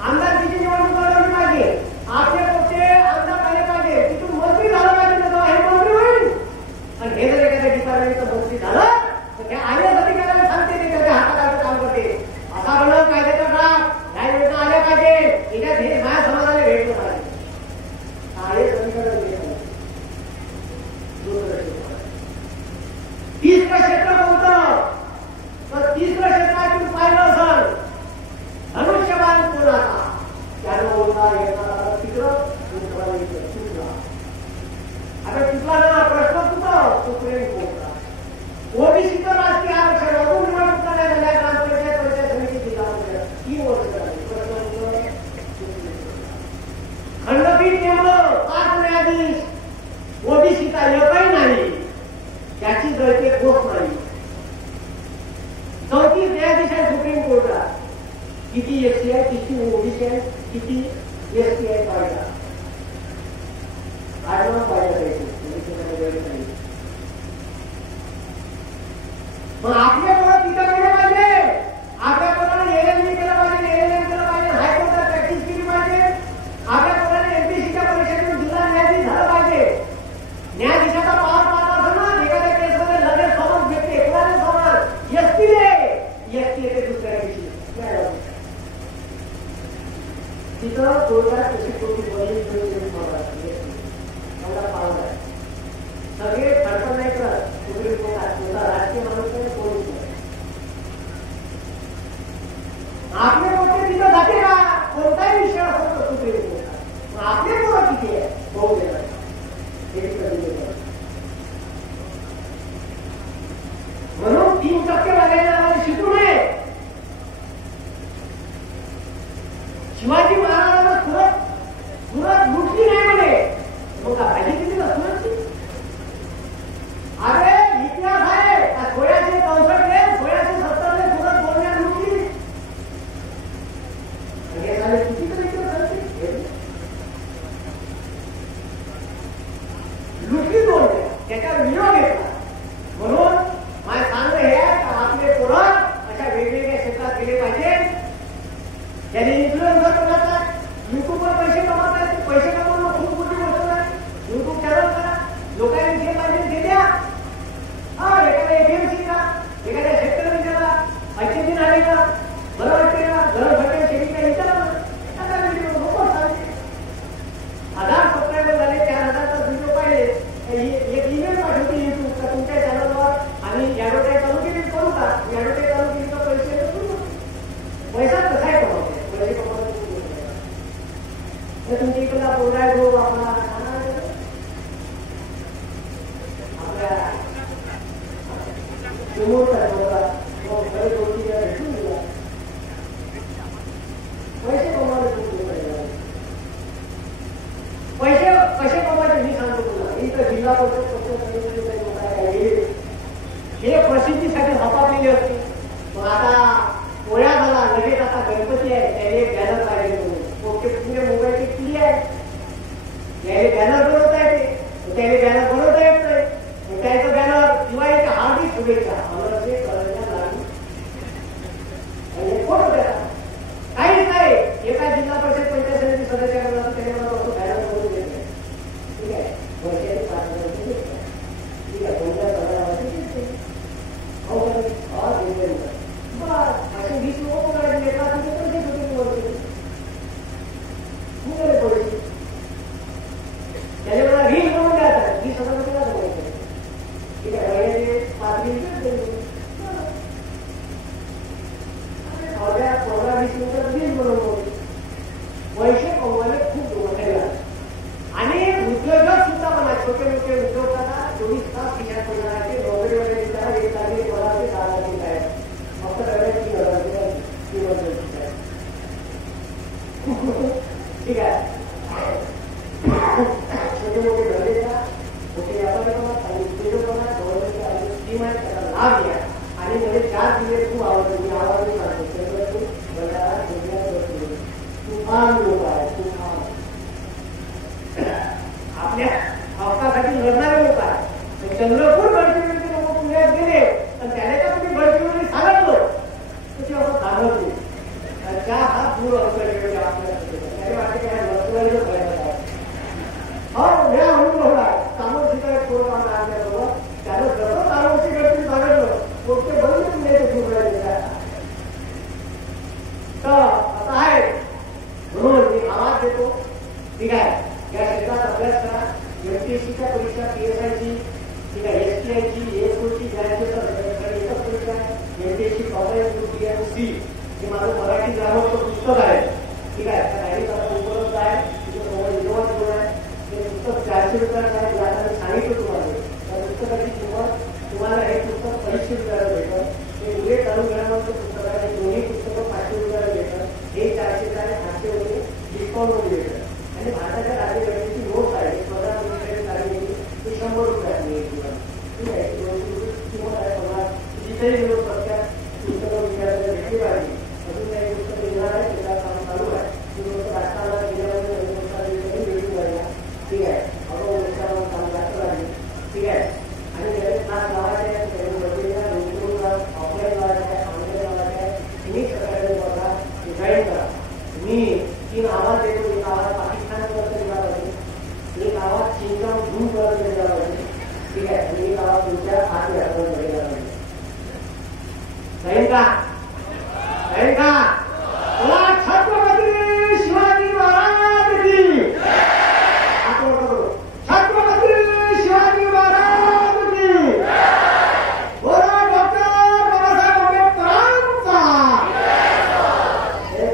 आमदारकीची निवडणूक बनवली पाहिजे, आपले पोटे आमदार आले पाहिजे, तिथून मंत्री झालं पाहिजे तेव्हा हे मंत्री होईल. आणि हे जर एखाद्या डिपार्टमेंटचं मंत्री झालं तर त्या आल्यासाठी काय सांगते ते त्याच्या हातात काम करते. असा बनव कायद्याचा ड्राफ्ट ह्या योजना आल्या पाहिजे, याच्यात हे माझ्या समाजाला भेटलं पाहिजे. हे समीकरण तिसरं क्षेत्र कोणतं तर तिसरं क्षेत्रातून पाहिलं असेल धनुष्यबाण कोणाचा त्यानं बोलता येणार तिकडं चुकला. आता चुकला ना प्रश्न कुठं सुप्रीम कोर्टला. ओबीसीचं राजकीय आरक्षण अजून निवडणूक करण्यात झाल्या ग्रामपंचायत पंचायत समिती जिल्हा परिषद 3 वर्ष झाली. खंडपीठ नेमलं 5 न्यायाधीश ओबीसीचा एकही नाही, त्याची गळती ठोस नाही. 34 न्यायाधीश आहे सुप्रीम कोर्टात. किती एससी आहे, किती ओबीसी आहे, किती एसटी आहे पाहिजे पाहिजे लुटी तोडल्या, त्याच्यावर वियोग घेतला. म्हणून मला सांगणं हे आपले पोरं अशा वेगवेगळ्या क्षेत्रात गेले पाहिजे. ज्यांनी इन्फ्लुएन्सर बनतात, युट्यूबवर पैसे कमवतात, पैसे कमवणं खूप मोठी गोष्ट आहे. युट्यूब चॅनल करा, लोकांनी जे पाहिजे ते द्या. एखाद्या एपीएमसी का, एखाद्या शेतकरी द्या, 5 दिन आले का, बरं वाटते का, घर भटे शेती काही विचारा हजार सबस्क्रायबर झाले, 4000चा व्हिडिओ पाहिले, एक ईमेल पाठवते युट्यूब का तुमच्या चॅनलवर आणि ॲडव्हर्टाईज चालू केली करू का, ॲडव्हर्टाईज चालू केली तर पैसा कसा आहे कमावते, पैसे कमावते तुमच्या इकडला पोरगा जो आपला आपल्या समोरचा पोरगा भेटून दिला, पैसे कमावले. पैसे कसे कमायचे मी सांगतो तुला. इथं जिल्हा परिषद हे प्रसिद्धीसाठी झपाटलेली असते. मग आता पोळ्या झाला, लगेच आता गणपती आहे, त्याने एक बॅनर काढले पुढे मोबाईलची किल्ली आहे, त्याने बॅनर बनवता येते, त्याने बॅनर बनवता येत नाही, त्याचं बॅनर दिवाळीच्या हार्दिक शुभेच्छा अमरसे करायला लागली फोटो द्या. काहीच नाही, एका जिल्हा परिषद पंचायत समिती सदस्याकडे त्याने मला बॅनर बनवून देत नाही. ठीक आहे, वर्षाची 5,000 ठीक आहे, कोणत्या पगारावरती असे 20 लोक करायचे एका पैसे होते पैसे त्याने मला रील बनवून द्यायचा 20,000 रुपयाला सांगायचं. ठीक आहे, महिन्याचे 5 रील 15-20 मिनिटात रील बनवून पैसे कमवायला खूप मोठे आणि उद्योजक सुद्धा म्हणा, छोटे मोठे उद्योगांना 24 तास खिशात पडणारे नोकरी वगैरे विचारा 1 तारखेला 12 ते 6 तारखेला आहे फक्त सगळ्या 3,000 ठीक आहे. छोटे मोठे धंदे द्या, मोठे व्यापारी बना आणि उद्योजक बना, गव्हर्नमेंटची स्कीम आहे त्याचा लाभ घ्या. आणि मध्ये 4 दिवस खूप आवडते, मी आवाज सांगतो तुफान लोक आहे, तुफान आपल्या हक्कासाठी लढणारे लोक आहेत. चंद्रपूर गडचिरोलीचे लोक पुण्यात गेले पण त्याने का तुम्ही गडचिरोली सांगितलं तर ते असं सांगत नाही. त्या हात दूर असतो त्याने वाटते काय नसवायचं प्रयत्न आहे. हो या अनुभवला सामोरशीचा एक थोडं काम आणल्याबरोबर त्यानं जसं सामोरशी गडचिरोली सांगितलं कोणते बंद पुण्याचे दूर राहिले तर असं आहे. म्हणून मी आवाज देतो. ठीक आहे, या क्षेत्रात अभ्यास करा. एमपीएससीच्या परीक्षा, पीएसआयची, ठीक आहे, एसटीआयची, एएसओची, एकच परीक्षा आहे. एमपीएससी PDMC हे माझं मराठी ग्रामरचं पुस्तक आहे. ठीक आहे, त्या डायरीत उपलब्ध आहे, तिथे मोबाईल जेव्हा आहे. ते पुस्तक 400 रुपयाचं आहे. आता मी सांगितलं तुम्हाला त्या पुस्तकाची किंमत तुम्हाला हे पुस्तक 500 रुपयाला भेटत. हे उद्या चालू ग्रामरचं पुस्तक आहे. दोन्ही पुस्तकं 500 रुपयाला भेटत. हे 400 आणि 500 मध्ये डिस्काउंटमध्ये भेटत. आणि भारताच्या राज्यघटनेची नोट आहे, स्वतः काढलेली ती 100 रुपयाची आहे. ठीक आहे, 200 रुपये किंमत आहे. बघा जिथेही गेलो प्रत्येक पुस्तकं विद्यार्थ्यांना भेटली पाहिजे. अजून काही पुस्तकं येणार आहे, त्याचं काम चालू आहे. ती पुस्तक राष्ट्राला गेल्यामध्ये भेटून जायला. ठीक आहे, अगं वर्षावर काम जास्त लागेल. ठीक आहे, आणि त्याचे क्लास लावायचे आहे, त्याने बदलेला 2 क्लास ऑफलाईन लावायचे आहे, ऑनलाईन लावायचे आहे. तुम्ही सकाळी बघा, डिझाईन करा. मी 3 आवाज देतो. एक आवाज पाकिस्तानपर्यंत दिला पाहिजे, एक आवाज चीनचा झूमपर्यंत दिला पाहिजे. ठीक आहे, आणि एक आवाज तुमच्या हात व्यापार दिला पाहिजे. का बोला छत्रपती शिवाजी महाराज की, छत्रपती शिवाजी महाराज की, बोला डॉक्टर बाबासाहेब आंबेडकरांचा. हे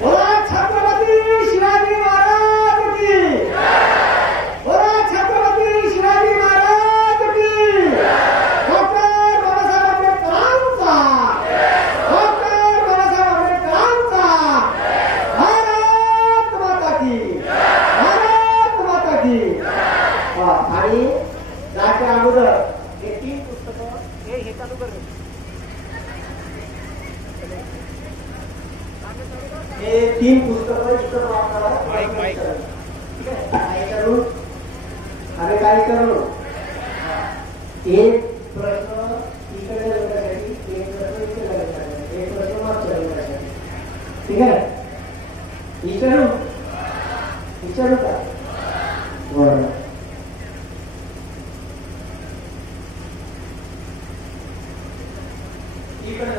बोला छत्रपती शिवाजी महाराज की, बोला छत्रपती शिवाजी महाराज की, डॉक्टर बाबासाहेब आंबेडकरांचा, डॉक्टर बाबासाहेब आंबेडकरांचा. भारत माता की, भारत माता की. आणि जायच्या अगोदर हे 3 पुस्तकं हे चालू कर. हे 3 पुस्तकं इतर करू आणि काय करू एक प्रश्न इकडे लोकांसाठी एक प्रश्न इकडे लोकांसाठी एक प्रश्न मागच्या लोकांसाठी ठीक आहे विचारू विचारू का बरं इकडे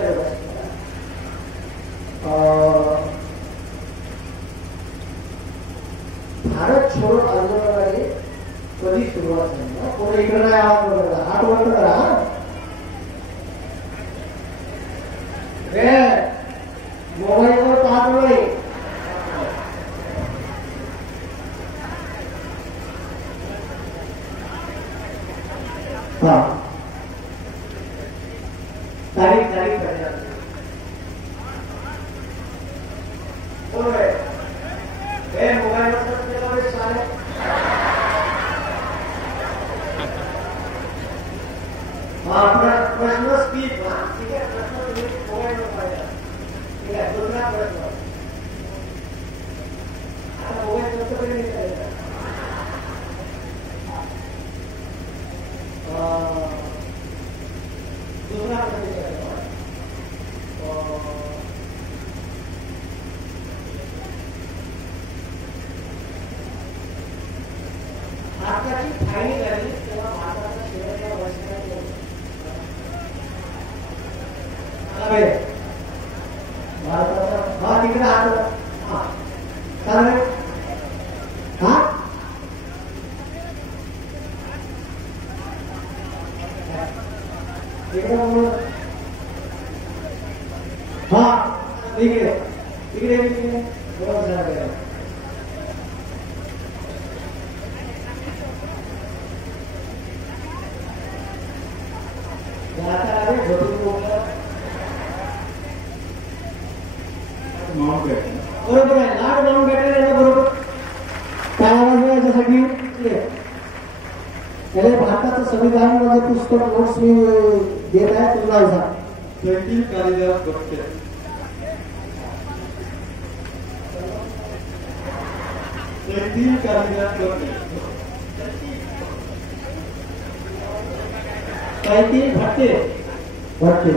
भारत छोडो आंदोलनाने कधी सुरुवात झाली कोणी इकडे नाही आवाज वगैरे हात वर करा रे मोबाईलवर पाहत नाही हा तारीख तारीख बोल रे मोबाईल प्रश्न स्पीड ठीक आहे प्रश्न तुम्ही मोबाईल पाहिजे ठीक आहे दुसरा प्रश्न आता मोबाईल कसं तरी नाही करायचा दुसरा प्रश्न भारताची फायनी झाली तेव्हा भारताचा शेवटच्या वर्षात भारताचा हा तिकडे आलं हा चालेल हा हा इकडे इकडे इकडे बरोबर झालं बरोबर आहे लाड माऊंट बॅटन यांना बरोबर काय आवाज याच्यासाठी त्याला भारताचं संविधान माझं पुस्तक नोट्स मी देत आहे तुझं नाव सांग जयंती कालिदास बक्षे जयंती कालिदास बक्षे जयंती भट्टे भट्टे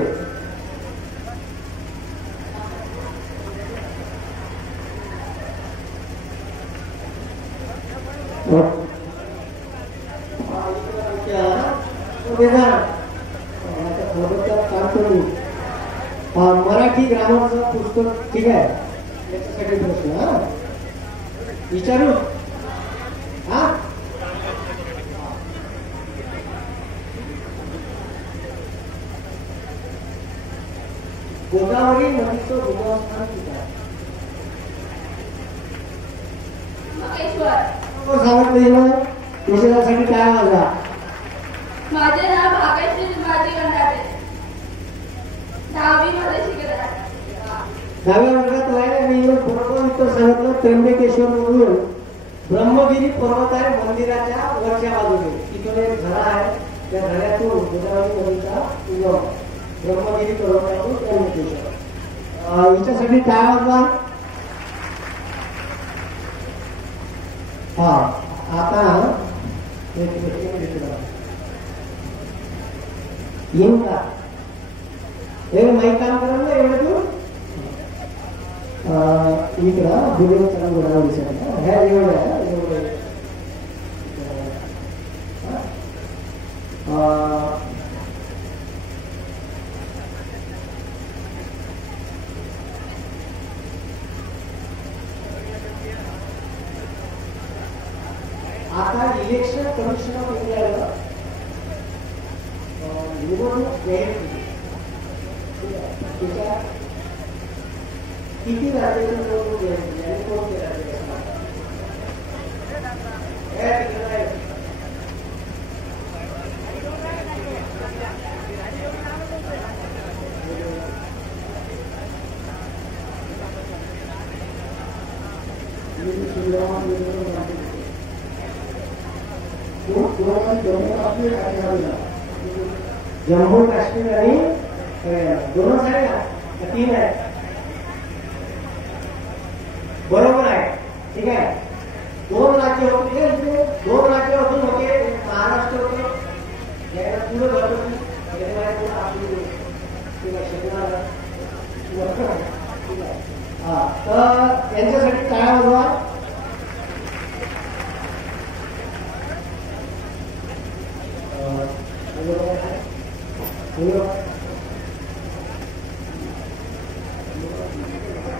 मराठी ग्रामरचं पुस्तक ठीक आहे याच्यासाठी प्रश्न हा विचारू हा गोदावरी नदीचं उगमस्थान कुठे आहे सांगितलं विषयासाठी काय माझा माझे नाव भाग्यश्री माझी गंधाटे 10वी मध्ये शिकत आहे 10व्या वर्गात आहे मी बरोबर उत्तर सांगितलं त्र्यंबकेश्वर मधून ब्रह्मगिरी पर्वत आहे मंदिराच्या वरच्या बाजूने तिथून एक झरा आहे त्या झऱ्यातून गोदावरी नदीचा उगम ब्रह्मगिरी पर्वतातून त्र्यंबकेश्वर याच्यासाठी काय वाजला हा आता येऊ का हे माहीत काम करा ना एवढं तू इकडं व्हिडिओ चालू करा विचार ह्या एवढं एवढं आता इलेक्शन कमिशन ऑफ इंडियाला निवडणूक जाहीर केली त्याच्या किती राज्याची निवडणूक जाहीर केली आणि कोणते राज्य जम्मू काश्मीर आणि दोनच आहे ना 3 आहे बरोबर आहे ठीक आहे 2 राज्य होते, 2 राज्य अजून होते, एक महाराष्ट्र होतं, याला पुढे जात होती, तर यांच्यासाठी काय होणार?